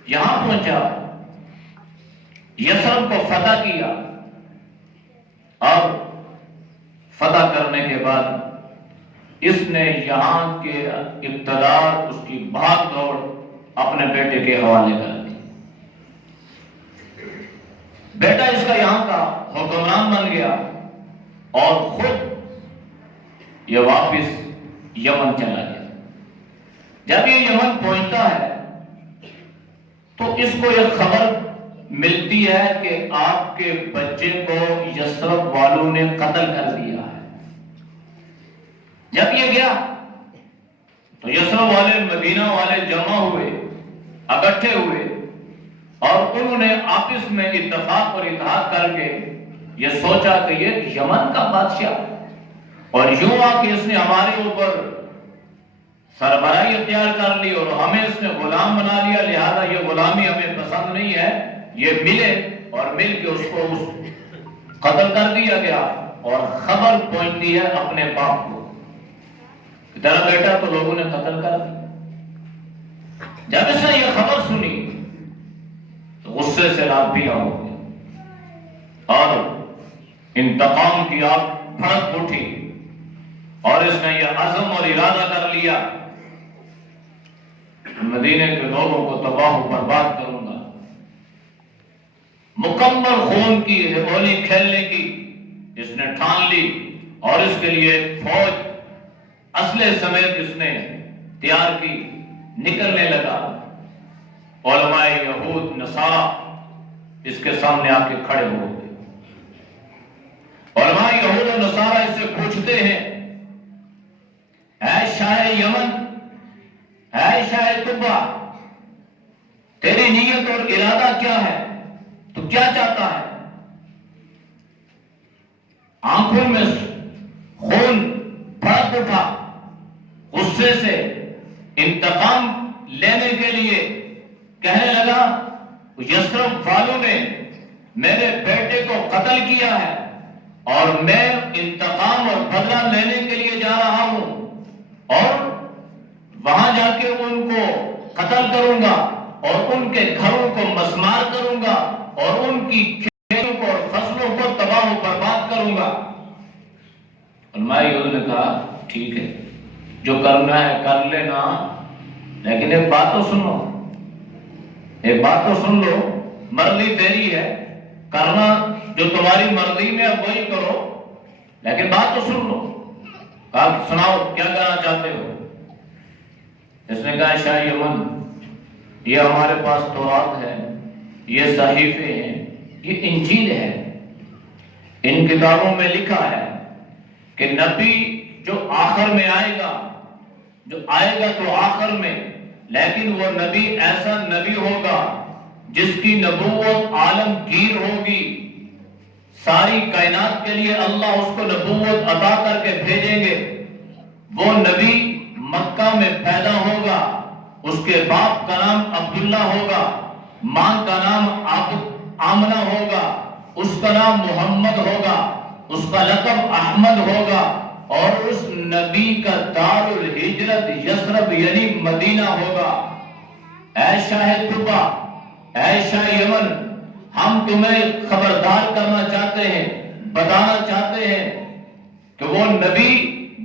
یہاں پہنچا، یثرب کو فتح کیا، اور فتح کرنے کے بعد اس نے یہاں کے اقتدار، اس کی بھاگ دوڑ اپنے بیٹے کے حوالے کر دی۔ بیٹا اس کا یہاں کا حکمران بن گیا، اور خود یہ واپس یمن چلا گیا۔ جب یہ یمن پہنچتا ہے تو اس کو یہ خبر ملتی ہے کہ آپ کے بچے کو یثرب والوں نے قتل کر دیا ہے۔ جب یہ گیا تو یثرب والے، مدینہ والے جمع ہوئے، اکٹھے ہوئے، اور انہوں نے آپس میں اتفاق اور اتحاد کر کے یہ سوچا کہ یہ یمن کا بادشاہ، اور یوں آ کہ اس نے ہمارے اوپر سربراہی اختیار کر لی اور ہمیں اس نے غلام بنا لیا، لہذا یہ غلامی ہمیں پسند نہیں ہے، یہ ملے، اور مل کے اس کو قتل کر دیا گیا۔ اور خبر پہنچتی ہے اپنے باپ کو، تیرا بیٹا تو لوگوں نے قتل کر دیا۔ جب اس نے یہ خبر سنی تو غصے سے رابیہ ہو گئی، اور انتقام کی آگ بھڑک اٹھی، اور اس نے یہ عزم اور ارادہ کر لیا، مدینے کے لوگوں کو تباہ و برباد کروں گا، مکمل خون کی ہولی کھیلنے کی اس نے ٹھان لی، اور اس کے لیے فوج اسلحے سمیت اس نے تیار کی، نکلنے لگا۔ علماء یہود نصارہ اس کے سامنے آ کے کھڑے ہو گئے۔ علماء یہود و نصارہ اس سے پوچھتے ہیں، اے شاہ یمن، اے شاہ طبہ، تیری نیت اور ارادہ کیا ہے؟ تو کیا چاہتا ہے؟ آنکھوں میں خون بھڑک اٹھا، غصے سے انتقام لینے کے لیے کہنے لگا، یثرب والوں نے میرے بیٹے کو قتل کیا ہے، اور میں انتقام اور بدلہ لینے کے لیے جا رہا ہوں، اور وہاں جا کے ان کو قتل کروں گا، اور ان کے گھروں کو مسمار کروں گا، اور ان کی کھیتوں کو اور فصلوں کو تباہ و برباد کروں گا۔ علماء یہود نے کہا، ٹھیک ہے، جو کرنا ہے کر لینا، لیکن ایک بات تو سنو، ایک بات تو سن لو، مرضی تیری ہے، کرنا جو تمہاری مرضی میں ہے وہی کرو، لیکن بات تو سن لو۔ کہا، سناؤ کیا کہنا چاہتے ہو؟ اس نے کہا، شاہ یمن، یہ ہمارے پاس تورات ہے، یہ صحیفے ہیں، یہ انجیل ہے، ان کتابوں میں لکھا ہے کہ نبی جو آخر میں آئے گا، جو آئے گا تو آخر میں، لیکن وہ نبی ایسا نبی ہوگا جس کی نبوت عالمگیر ہوگی، ساری کائنات کے لیے اللہ اس کو نبوت عطا کر کے بھیجیں گے۔ وہ نبی مکہ میں پیدا ہوگا، اس کے باپ کا نام عبداللہ ہوگا، ماں کا نام آمنہ ہوگا، اس کا نام محمد ہوگا، اس کا لقب احمد ہوگا، اور اس نبی کا دار الہجرت یثرب یعنی مدینہ ہوگا۔ اے شاہ طبہ، اے شاہ یمن، ہم تمہیں خبردار کرنا چاہتے ہیں، بتانا چاہتے ہیں کہ وہ نبی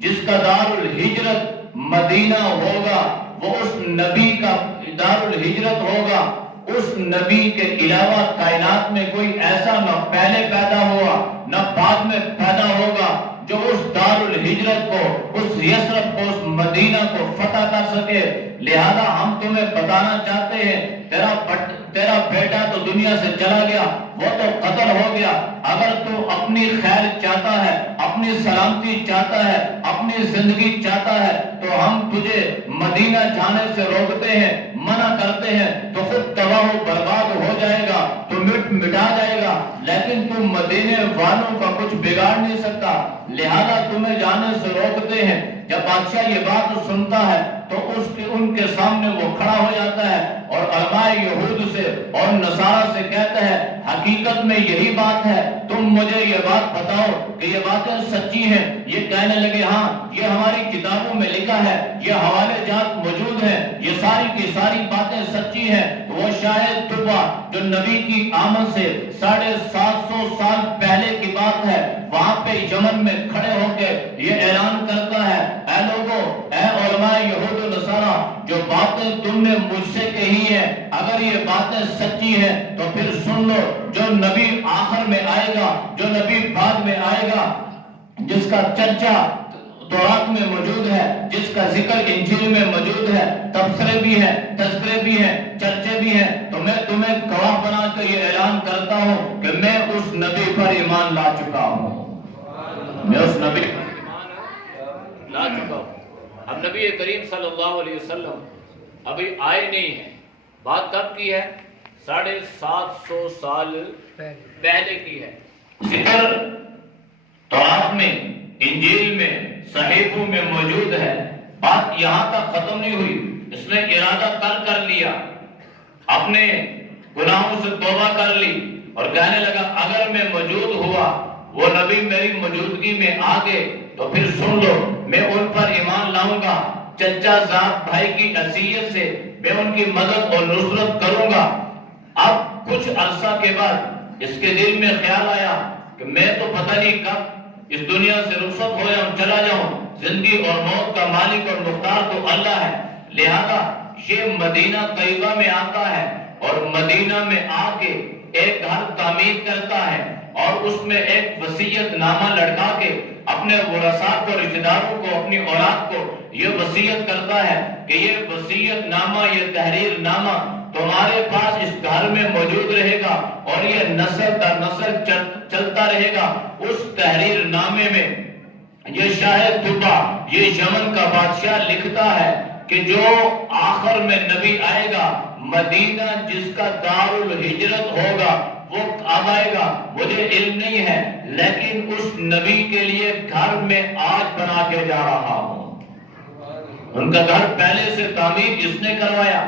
جس کا دار الہجرت مدینہ ہوگا وہ اس نبی کا دارالہجرت ہوگا. اس نبی کے علاوہ کائنات میں کوئی ایسا نہ پہلے پیدا ہوا نہ بعد میں پیدا ہوگا جو اس دارالہجرت کو، اس یثرب کو، اس مدینہ کو فتح کر سکے. لہذا ہم تمہیں بتانا چاہتے ہیں تیرا بیٹا تو دنیا سے چلا گیا، وہ تو قتل ہو گیا. اگر تو اپنی خیر چاہتا ہے، اپنی سلامتی چاہتا ہے، اپنی زندگی چاہتا ہے تو ہم تجھے مدینہ جانے سے روکتے ہیں، منع کرتے ہیں. تو خود تباہ و برباد ہو جائے گا، تو مٹا جائے گا، لیکن تم مدینے والوں کا کچھ بگاڑ نہیں سکتا. لہذا تمہیں جانے سے روکتے ہیں. جب بادشاہ یہ بات سنتا ہے تو ان کے سامنے وہ کھڑا ہو جاتا ہے اور علماء یہود سے اور نصارہ سے کہتا ہے حقیقت میں یہی بات ہے، تم مجھے یہ بات بتاؤ کہ یہ باتیں سچی ہیں. یہ کہنے لگے ہاں یہ ہماری کتابوں میں لکھا ہے، یہ حوالے جات موجود ہیں، یہ ساری کی ساری باتیں سچی ہیں. وہ شاہد طبع جو نبی کی آمد سے 750 سال پہلے کی بات ہے، وہاں پہ یمن میں کھڑے ہو کے یہ اعلان کرتا ہے اے لوگوں، اے علماء یہود و نصارہ، جو باتیں تم نے مجھ سے کہی ہیں اگر یہ باتیں سچی ہیں تو پھر سن لو. جو نبی آخر میں آئے گا، جو نبی بعد میں آئے گا، جس کا چرچا تورات میں موجود ہے، جس کا ذکر انجیل میں موجود ہے، تبصرے بھی ہیں، تذکرے بھی ہیں، چرچے بھی ہیں، تو میں تمہیں گواہ بنا کر یہ اعلان کرتا ہوں کہ میں اس نبی پر ایمان لا چکا ہوں. میں اس نبی پر ایمان لا چکا ہوں. اب نبی کریم صلی اللہ علیہ وسلم ابھی آئے نہیں ہیں. بات کب کی ہے؟ 750 سال پہلے کی ہے. ذکر تورات میں، انجیل میں، صحیفوں میں موجود ہے. بات یہاں تک ختم نہیں ہوئی. اس نے ارادہ کر لیا، اپنے گناہوں سے توبہ کر لی اور کہنے لگا اگر میں موجود ہوا، وہ نبی میری موجودگی میں آ گئے تو پھر سن لو، میں ان پر ایمان لاؤں گا. چچا ذات بھائی کی حیثیت سے میں ان کی مدد اور نصرت کروں گا. اب کچھ عرصہ کے بعد اس کے دل میں خیال آیا کہ میں تو پتہ نہیں کب اس دنیا سے رخصت ہو جاؤں، چلا جاؤں. زندگی اور موت کا مالک اور مختار تو اللہ ہے. لہذا یہ مدینہ طیبہ میں آتا ہے اور مدینہ میں آ کے ایک گھر تعمیر کرتا ہے اور اس میں ایک وصیت نامہ لڑکا کے اپنے ورثاء کو، رشتہ داروں کو، اپنی اولاد کو یہ وصیت کرتا ہے کہ یہ وصیت نامہ، یہ تحریر نامہ تمہارے پاس اس گھر میں موجود رہے گا اور یہ نسل در نسل چلتا رہے گا. اس تحریر نامے میں یہ شاہد طبع، یہ یمن کا بادشاہ لکھتا ہے کہ جو آخر میں نبی آئے گا، مدینہ جس کا دارالہجرت ہوگا وہ کب آئے گا مجھے علم نہیں ہے، لیکن اس نبی کے لیے گھر میں آج بنا کے جا رہا ہوں. ان کا گھر پہلے سے تعمیر جس نے کروایا،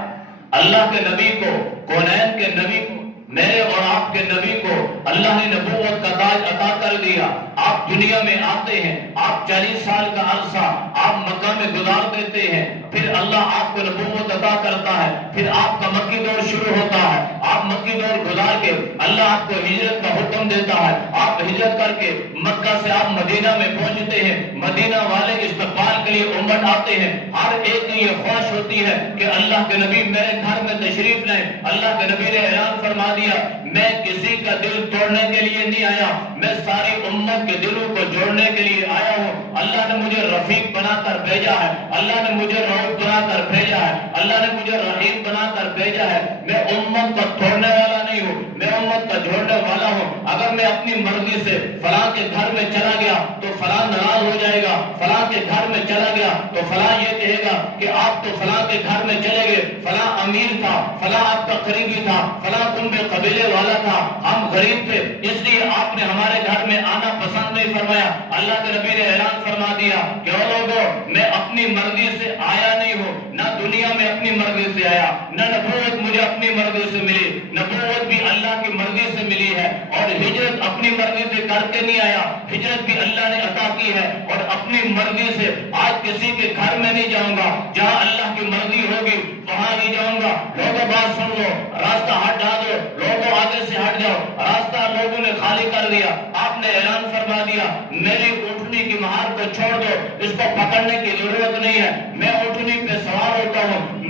اللہ کے نبی کو، کونین کے نبی کو، میرے اور آپ کے نبی کو اللہ نے نبوت کا تاج عطا کر دیا. آپ دنیا میں آتے ہیں، آپ 40 سال کا عرصہ آپ مکہ میں گزار دیتے ہیں، پھر اللہ آپ کو نبوت عطا کرتا ہے، پھر آپ کا مکی دور شروع ہوتا ہے. آپ مکی دور گزار کے اللہ آپ کو ہجرت کا حکم دیتا ہے. آپ ہجرت کر کے مکہ سے آپ مدینہ میں پہنچتے ہیں. مدینہ والے استقبال کے لیے امت آتے ہیں. ہر ایک کی یہ خواہش ہوتی ہے کہ اللہ کے نبی میرے گھر میں تشریف لائیں. اللہ کے نبی نے اعلان فرما دیا میں کسی کا دل توڑنے کے لیے نہیں آیا، میں ساری امت کے دلوں کو جوڑنے کے لیے آیا ہوں. اللہ نے مجھے رفیق بنا کر بھیجا ہے، اللہ نے مجھے رؤوف بنا کر بھیجا ہے، اللہ نے مجھے رحیم بنا کر بھیجا ہے. میں امت کا توڑنے والا نہیں ہوں، میں امت کا جوڑنے والا ہوں. اگر میں اپنی مرضی سے فلاں کے گھر میں چلا گیا تو فلاں ناراض ہو جائے گا، فلاں کے گھر میں چلا گیا تو فلاں یہ کہے گا کہ آپ تو فلاں کے گھر میں چلے گئے، فلاں امیر تھا، فلاں آپ کا قریبی تھا، فلاں تمہیں قبیلے والا تھا، ہم غریب تھے اس لیے آپ نے ہمارے گھر میں آنا پسند نہیں فرمایا. اللہ کے نبی نے اعلان فرما دیا کہ او لوگوں، میں اپنی مرضی سے آیا نہیں ہوں، نہ دنیا میں اپنی مرضی سے آیا، نہ نبوت مجھے اپنی مرضی سے ملی. نبوت بھی اللہ کی مرضی سے ملی ہے اور ہجرت اپنی مرضی سے کر کے نہیں آیا، ہجرت بھی اللہ نے عطا کی ہے. اور اپنی مرضی سے آج کسی کے گھر میں نہیں جاؤں گا، جہاں اللہ کی مرضی ہوگی وہاں ہی جاؤں گا. لوگوں بات سن لو، راستہ ہٹا دو، لوگوں آگے سے ہٹ جاؤ. راستہ لوگوں نے خالی کر دیا. آپ نے اعلان فرما دیا میری اونٹنی کی مہار کو چھوڑ دو، اس کو پکڑ پڑھنے کی ضرورت نہیں ہے، میں اونٹنی پہ سوار ہوتا ہوں،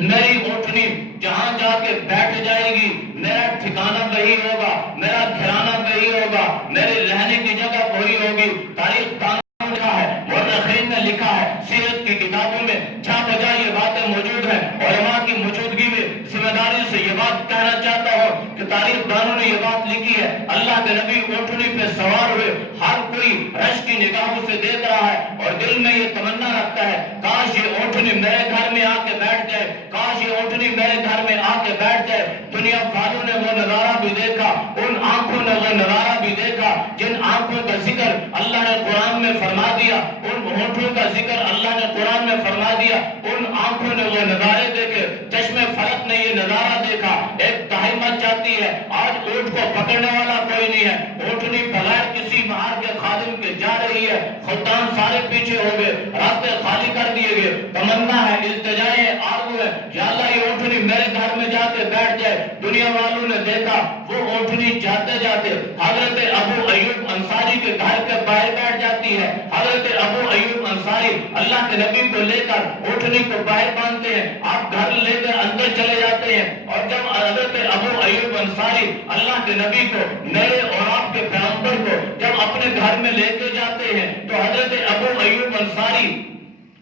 میری اونٹنی جہاں جا کے بیٹھ جائے گی میرا ٹھکانہ وہی ہوگا، میرا گھرانہ وہی ہوگا، میرے رہنے کی جگہ وہی ہوگی۔ تاریخ دانوں نے لکھا ہے، مورخین نے لکھا ہے، سیرت کی کتابوں میں جہاں بجا یہ باتیں موجود ہیں، علماء کی موجودگی میں ذمہ داری سے یہ بات کہنا چاہتا ہوں کہ تاریخ دانوں نے یہ بات لکھی ہے، اللہ کے نبی اونٹنی پہ سوار ہوئے، ہر کوئی رشک کی نگاہوں سے دیکھ رہا ہے اور دل میں یہ تمنا رکھتا ہے کاش یہ اونٹنی میرے گھر میں آ کے بیٹھ جائے، کاش یہ اونٹنی میرے گھر میں آ کے بیٹھ جائے۔ دنیا والوں نے وہ نظارہ بھی دیکھا، ان آنکھوں نے وہ نظارہ بھی دیکھا جن آنکھوں کا ذکر اللہ نے قرآن میں فرما دیا، ان ہونٹوں کا ذکر اللہ نے قرآن میں فرما دیا، ان آنکھوں نے وہ نظارے دیکھے، چشم فلک نے یہ نظارہ دیکھا۔ ایک تاہی مچ جاتی ہے، آج اونٹ کو پکڑنے والا کوئی نہیں ہے، اونٹنی بغیر کسی مہار کے خادم کے جا رہی ہے، خدام سارے پیچھے ہو گئے، راستے خالی کر دیے گئے۔ تمنا ہے، التجائے آرزو ہے، یا اللہ یہ اونٹنی میرے گھر میں جا کے بیٹھ جائے۔ دنیا والوں نے دیکھا وہ اونٹنی جاتے جاتے حضرت ابو ایوب انصاری کے گھر کے باہر بیٹھ جاتی ہے۔ حضرت ابو ایوب انصاری اللہ کے نبی کو لے کر اونٹنی کو باہر باندھتے ہیں، آپ گھر لے کر اندر چلے جاتے ہیں، اور جب حضرت ابو ایوب انصاری اللہ کے نبی کو، میرے اور آپ کے پیغمبر کو جب اپنے گھر میں لے کے جاتے ہیں تو حضرت ابو ایوب انصاری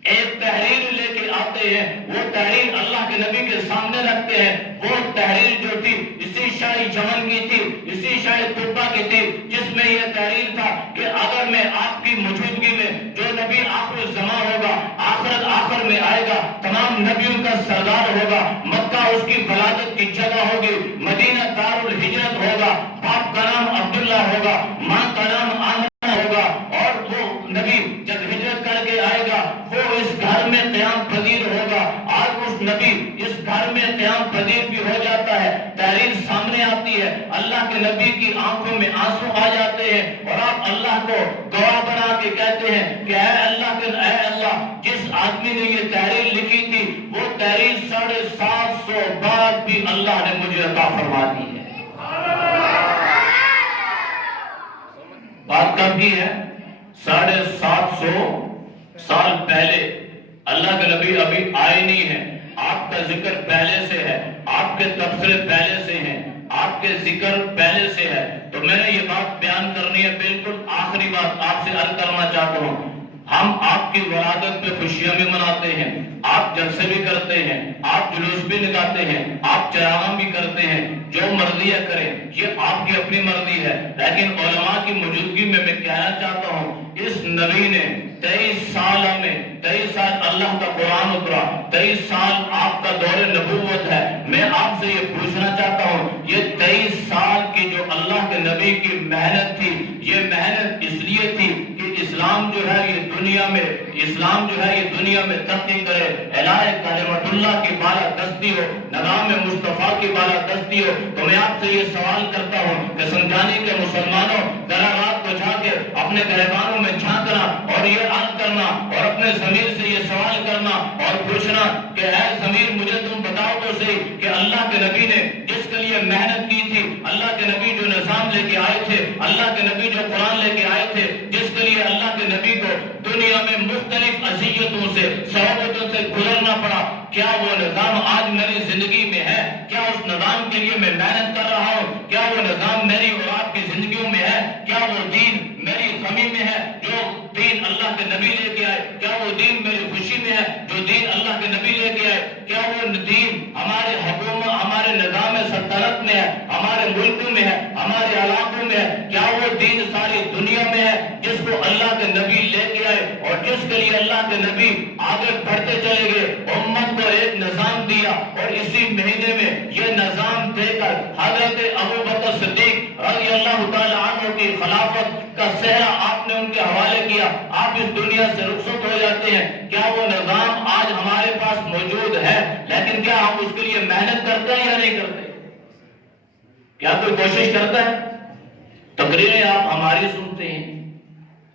ایک تحریر لے کے آتے ہیں، وہ تحریر اللہ کے نبی کے سامنے رکھتے ہیں۔ وہ تحریر جو تھی اسی شاہ یمن کی تھی، اسی شاہ طبہ کی تھی، جس میں یہ تحریر تھا کہ اگر میں آپ کی موجودگی میں جو نبی آخر الزمان ہوگا، آخر میں آئے گا، تمام نبیوں کا سردار ہوگا، مکہ اس کی ولادت کی جگہ ہوگی، مدینہ دار الہجرت ہوگا، باپ کا نام عبداللہ ہوگا، ماں کا نام آمنہ ہوگا، اور وہ نبی جب ہجرت کر کے آئے گا وہ اس گھر میں قیام پذیر ہوگا۔ آج اس نبی اس گھر میں قیام پذیر بھی ہو جاتا ہے، تحریر سامنے آتی ہے، اللہ کے نبی کی آنکھوں میں آنسو آ جاتے ہیں، اور آپ اللہ کو گواہ بنا کے کہتے ہیں کہ اے اللہ جس آدمی نے یہ تحریر لکھی تھی وہ تحریر 750 بار بھی اللہ نے مجھے عطا فرما دی ہے۔ بات کب کی ہے؟ 750 سال پہلے۔ اللہ کے نبی ابھی آئے نہیں ہیں، آپ کا ذکر پہلے سے ہے، آپ کے تبصرے پہلے سے ہیں، آپ کے ذکر پہلے سے ہے۔ تو میں نے یہ بات بیان کرنی ہے، بالکل آخری بات آپ سے عرض کرنا چاہتا ہوں۔ ہم آپ کی ولادت پہ خوشیاں بھی مناتے ہیں، آپ جلسے بھی کرتے ہیں، آپ جلوس بھی نکالتے ہیں، آپ چراغاں بھی کرتے ہیں، جو مرضی ہے کریں، یہ آپ کی اپنی مرضی ہے۔ لیکن علماء کی موجودگی میں کہنا چاہتا ہوں اس نبی نے 23 سال اللہ کا قرآن اترا، 23 سال آپ کا دور نبوت ہے۔ میں آپ سے یہ پوچھنا چاہتا ہوں یہ 23 سال کی جو اللہ کے نبی کی محنت تھی، یہ محنت اس لیے تھی کہ اسلام جو ہے یہ دنیا میں ترقی کرے، الہ کلمت اللہ کی بالا دستی ہو، نظام مصطفیٰ کی بالا دستی ہو۔ تو میں آپ سے یہ سوال کرتا ہوں کہ سمجھانے کے مسلمانوں ذرا رات کو جا کے اپنے گریبانوں میں جھانکنا اور یہ عرض کرنا اور اپنے ضمیر سے یہ سوال کرنا اور پوچھنا کہ اے ضمیر مجھے تم بتاؤ تو صحیح کہ اللہ کے نبی نے جس کے لیے محنت کی تھی، اللہ کے نبی جو نظام لے کے آئے تھے، اللہ کے نبی جو قرآن لے کے آئے تھے، جس کے لیے اللہ کے نبی کو دنیا میں مختلف اذیتوں سے صعوبتوں سے گزرنا پڑا، کیا وہ نظام آج میری زندگی میں ہے؟ کیا اس نظام کے لیے میں محنت کر رہا ہوں؟ کیا وہ نظام میری اور آپ کی زندگیوں میں ہے؟ کیا وہ دین میری غمی میں ہے جو دین اللہ کے نبی لے کے آئے؟ کیا وہ دین میری خوشی میں ہے جو دین اللہ کے نبی لے کے آئے؟ کیا وہ دین ہمارے حکومت، ہمارے نظام سلطنت میں ہے، ہمارے ملکوں میں ہے، ہمارے علاقوں میں ہے؟ کیا وہ دین ساری دنیا میں ہے جس کو اللہ کے نبی لے کے آئے اور جس کے لیے اللہ کے نبی آگے بڑھتے چلے گئے، امت کو ایک نظام دیا؟ اور اسی مہینے میں یہ نظام دے کر حضرت ابوبکر صدیق رضی اللہ تعالی عنہ کی خلافت کا صحرا آپ نے ان کے حوالے کیا، آپ اس دنیا سے رخصت ہو جاتے ہیں۔ کیا وہ نظام آج ہمارے پاس موجود ہے؟ لیکن کیا ہم اس کے لیے محنت کرتے ہیں یا نہیں کرتے؟ کیا کوئی کوشش کرتا ہے؟ تقریریں آپ ہماری سنتے ہیں،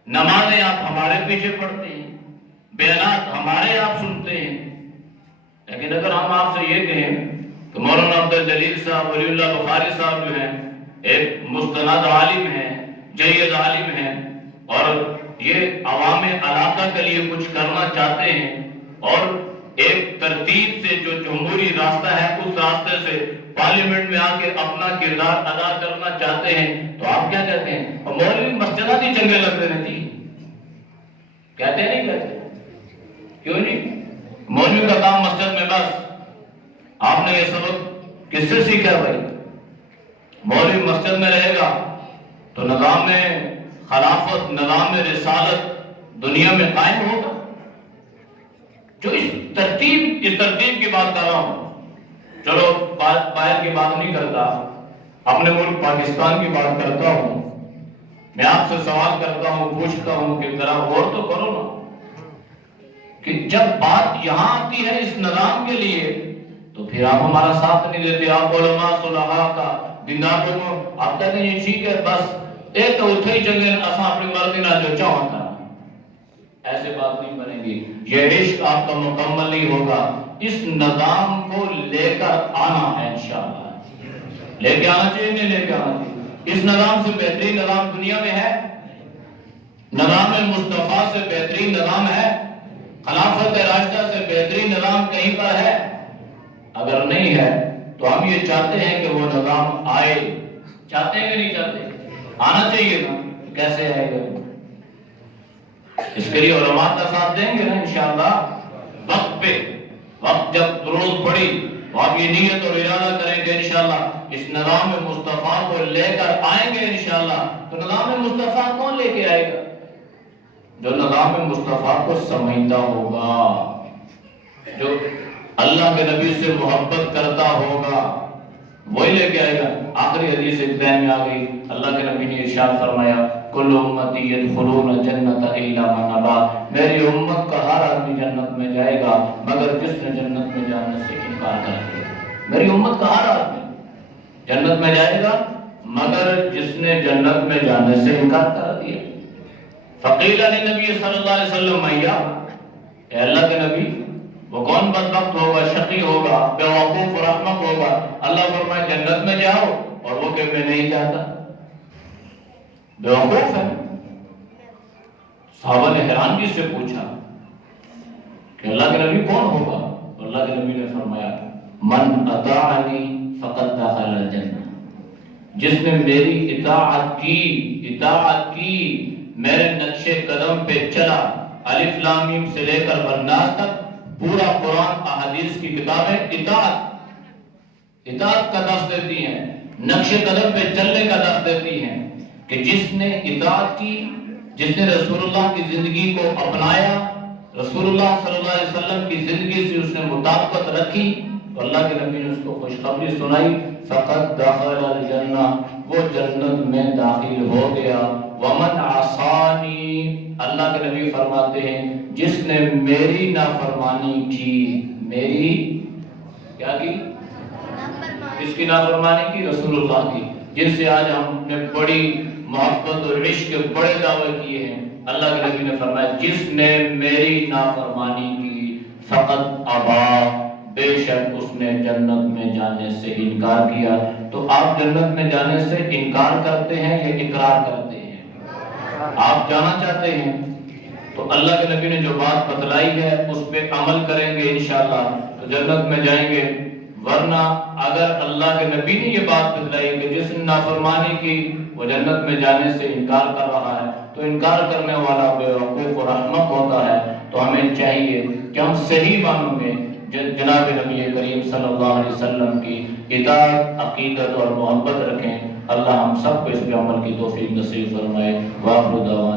نمازیں آپ ہمارے پیچھے پڑھتے ہیں، بیانات ہمارے آپ سنتے ہیں، لیکن اگر ہم آپ سے یہ کہیں کہ مولانا عبدالجلیل صاحب ولی اللہ بخاری صاحب جو ہیں ایک مستند عالم ہیں، جید عالم ہیں، اور یہ عوام علاقہ کے لیے کچھ کرنا چاہتے ہیں اور ایک ترتیب سے جو جمہوری راستہ ہے اس راستے سے پارلیمنٹ میں آ کے اپنا کردار ادا کرنا چاہتے ہیں، تو آپ کیا کہتے ہیں؟ اور مولوی مسجدات ہی چنگے لگتے رہتی کہتے نہیں کہتے؟ کیوں نہیں؟ مولوی کا کام مسجد میں، بس آپ نے یہ سبق کس سے سیکھا بھائی؟ مولوی مسجد میں رہے گا تو نظام خلافت، نظام رسالت دنیا میں قائم ہوگا۔ جو اس ترتیب کی بات کر رہا ہوں، چلو باہر کی بات نہیں کرتا، اپنے ملک پاکستان کی بات کرتا ہوں۔ میں آپ سے سوال کرتا ہوں، پوچھتا ہوں کہ ذرا غور تو کرو نا کہ جب بات یہاں آتی ہے اس نظام کے لیے تو پھر آپ ہمارا ساتھ نہیں دیتے۔ آپ علماء صلحاء کا دینداروں کو آپ کہتے ہیں یہ ٹھیک ہے، بس ایک تو اٹھے ہی چنگے اساں اپنی مرضی نہ جو چاہوں تھا۔ ایسے بات نہیں بنے گی، یہ عشق آپ کا مکمل نہیں ہوگا۔ اس نظام کو لے کر آنا ہے انشاءاللہ، لے کے آنا چاہیے، نہیں لے کے آنا چاہیے۔ اس نظام سے بہترین نظام دنیا میں ہے؟ نظام مصطفیٰ سے بہترین نظام ہے؟ خلافت راشدہ سے بہترین نظام کہیں پر ہے؟ اگر نہیں ہے تو ہم یہ چاہتے ہیں کہ وہ نظام آئے۔ چاہتے ہیں کہ نہیں چاہتے؟ آنا چاہیے نا، کیسے آئے گا؟ اس کے لیے علماء کا ساتھ دیں گے نا انشاءاللہ۔ وقت پہ، وقت جب ضرورت پڑی تو آپ یہ نیت اور ارادہ کریں گے انشاءاللہ اس نظام مصطفیٰ کو لے کر آئیں گے انشاءاللہ۔ تو نظام مصطفیٰ کون لے کے آئے گا؟ جو نظام مصطفیٰ کو سمجھتا ہوگا، جو اللہ کے نبی سے محبت کرتا ہوگا، وہی لے کے آئے گا۔ آخری حدیث ذہن میں آ گئی، اللہ کے نبی نے ارشاد فرمایا کل امتی یدخلون جنت الا من ابا، میری امت کا ہر آدمی جنت میں جائے گا مگر جس نے جنت میں جانے سے انکار کر دیا۔ میری امت کا ہر آدمی جنت میں جائے گا مگر جس نے جنت میں جانے سے انکار کر دیا۔ فقیل للنبی صلی اللہ علیہ وسلم میا، اے اللہ کے نبی وہ کون بدبخت ہوگا، شقی ہوگا، بے وقوف اور احمق ہوگا؟ اللہ فرمائے جنت میں جاؤ، اور وہ کہ میں نہیں جاتا، بے وقوف ہے۔ صحابہ نے حیرانگی سے پوچھا کہ اللہ کے نبی کون ہوگا؟ اللہ کے نبی نے فرمایا من اطاعنی فقد دخل الجنہ، جس نے میری اطاعت کی، میرے نقش قدم پہ چلا، الف لام میم سے لے کر والناس تک پورا قرآن احادیث کی کتابیں اطاعت کا درس دیتی ہیں، نقش قدم پہ چلنے کا درس دیتی ہیں کہ جس نے اطاعت کی، جس نے رسول اللہ کی زندگی کو اپنایا، رسول اللہ صلی اللہ علیہ وسلم کی زندگی سے اس نے مطابقت رکھی، تو اللہ کے نبی نے اس کو خوشخبری سنائی فقط دخل الجنہ، وہ جنت میں داخل ہو گیا۔ ومن عصانی، اللہ کے نبی فرماتے ہیں جس نے میری نافرمانی کی، میری کیا کی؟ کس کی نافرمانی کی؟ رسول اللہ کی، جن سے آج ہم نے بڑی محبت اور عشق کے بڑے دعوے کیے ہیں۔ اللہ کے نبی نے فرمایا جس نے میری نافرمانی کی فقط ابا، بے شک اس نے جنت میں جانے سے انکار کیا۔ تو آپ جنت میں جانے سے انکار کرتے ہیں یا اقرار کرتے ہیں؟ آپ جانا چاہتے ہیں تو اللہ کے نبی نے جو بات بتلائی ہے اس پہ عمل کریں گے انشاءاللہ تو جنت میں جائیں گے۔ ورنہ اگر اللہ کے نبی نے یہ بات بتلائی کہ جس نے نافرمانی کی وہ جنت میں جانے سے انکار کر رہا ہے، تو انکار کرنے والا بے وقوف اور احمق ہوتا ہے۔ تو ہمیں چاہیے کہ ہم صحیح معنوں میں جناب نبی کریم صلی اللہ علیہ وسلم کی اطاعت، عقیدت اور محبت رکھیں۔ اللہ ہم سب کو اس پہ عمل کی توفیق نصیب فرمائے۔ وآخر دعوانا